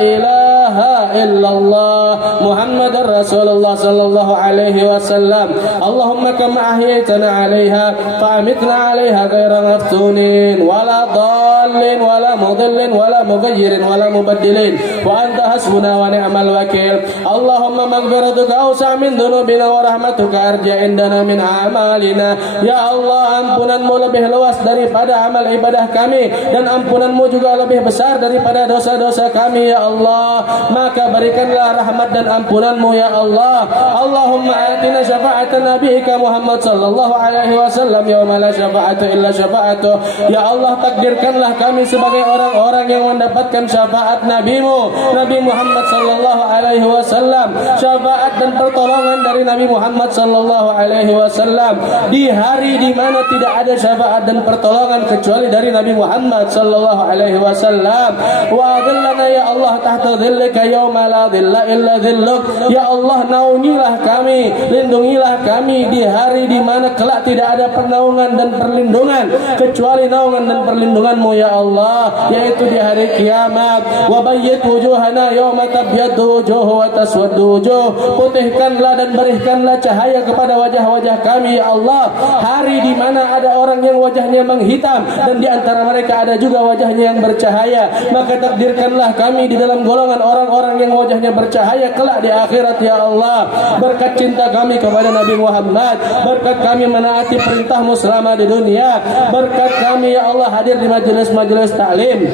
إله إلا الله محمد رسول الله صلى الله عليه وسلم. اللهم كما أحييتنا عليها فأمتنا عليها غير مفتونين ولا ضالين ولا مضل ولا مغير ولا مبدلين وأنت حسبنا ونعم الوكيل. اللهم مغفرتك أوسع من ذنوبنا ورحمتك أرجى عندنا من أعمالنا. Ya Allah, ampunanmu lebih luas daripada amal ibadah kami dan ampunanmu juga lebih besar daripada dosa-dosa kami ya Allah. Maka berikanlah rahmat dan ampunanmu ya Allah. Allahumma atina syafa'atan nabiyika Muhammad sallallahu alaihi wasallam yauma la syafa'ata illa syafa'atuh. Ya Allah, takdirkanlah kami sebagai orang-orang yang mendapatkan syafaat Nabi-Mu Nabi Muhammad sallallahu alaihi wasallam, syafaat dan pertolongan dari Nabi Muhammad sallallahu alaihi wasallam di hari di mana tidak ada syafaat dan pertolongan kecuali dari Nabi Muhammad sallallahu alaihi wasallam. Wa adillana ya Allah tahta dhillika yauma la dhilla illa dhilluk. Ya Allah, naungilah kami, lindungilah kami di hari di mana kelak tidak ada pernaungan dan perlindungan kecuali naungan dan perlindungan-Mu ya Allah, yaitu di hari kiamat. Wa bayyit wujuhana yauma tabyaddu wujuh wa taswaddu wujuh. Putihkanlah dan berikanlah cahaya kepada wajah-wajah kami ya Allah, hari di mana ada orang yang wajahnya menghitam dan di antara mereka ada juga wajahnya yang bercahaya. Maka takdirkanlah kami di dalam golongan orang-orang yang wajahnya bercahaya kelak di akhirat ya Allah. Berkat cinta kami kepada Nabi Muhammad, berkat kami menaati perintah-Mu selama di dunia, berkat kami ya Allah hadir di majelis-majelis taklim,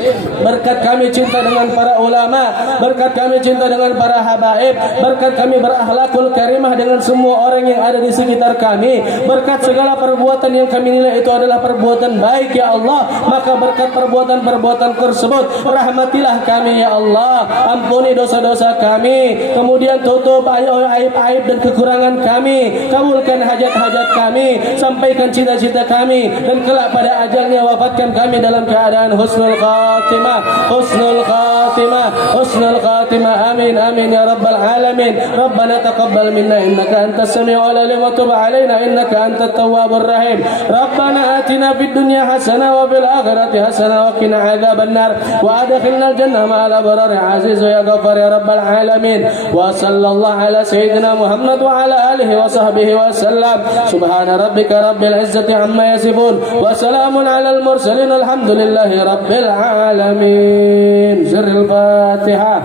berkat kami cinta dengan para ulama, berkat kami cinta dengan para habaib, berkat kami berakhlakul karimah dengan semua orang yang ada di sekitar kami, berkat segala perbuatan yang kami nilai itu adalah perbuatan baik ya Allah. Maka berkat perbuatan-perbuatan tersebut rahmatilah kami ya Allah, ampuni dosa-dosa kami, kemudian tutup aib-aib dan kekurangan kami, kabulkan hajat-hajat kami, sampaikan cita-cita kami, dan kelak pada ajalnya wafatkan kami dalam keadaan husnul khatimah, husnul khatimah, husnul khatimah. Amin amin ya rabbal alamin. Rabbana taqabbal minna innaka antas samiul alim wa tub alaina innaka antat tawwabur rahim. Rabbana atina fid dunya hasanah wa fil akhirati hasanah wa qina adzaban nar wa adkhilnal jannah ma'al abrar aziz ya ghaffar ya rabbal alamin. Wa sallallahu ala sayyidina Muhammad wa ala alihi wa sahbihi wa sallam. Subhana rabbika rabbil izzati amma yasifun wa salamun alal mursalin alhamdulillahi rabbil alamin. Sirrul Fatihah.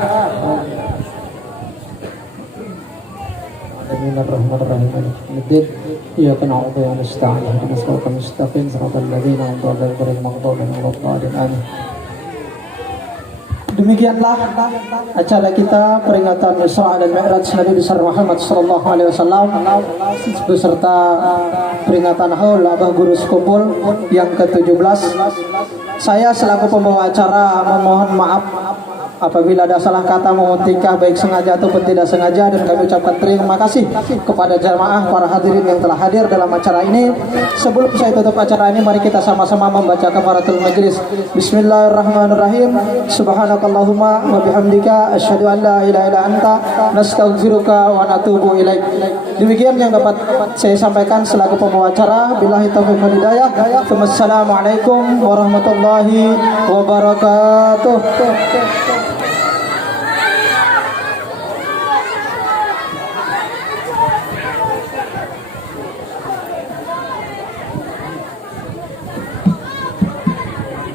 Bismillahirrahmanirrahim. Iyyaka na'budu wa nasta'in ihdinas siratal mustaqim siratal ladzina an'amta 'alaihim ghairil maghdubi 'alaihim waladdallin. Amin. Demikianlah acara kita peringatan Isra dan Mi'raj Nabi besar Muhammad sallallahu alaihi wasallam beserta peringatan haul Abah Guru Sekumpul yang ke-17. Saya selaku pembawa acara memohon maaf apabila ada salah kata maupun tingkah baik sengaja ataupun tidak sengaja, dan kami ucapkan terima kasih kepada jamaah para hadirin yang telah hadir dalam acara ini. Sebelum saya tutup acara ini, mari kita sama-sama membaca kafaratul majlis. Bismillahirrahmanirrahim. Subhanakallahumma wa bihamdika asyhadu an la ilaha illa anta nastaghfiruka wa natubu ilaik. Demikian yang dapat saya sampaikan selaku pembawa acara. Billahi taufiq wal hidayah. Wassalamualaikum warahmatullahi wabarakatuh.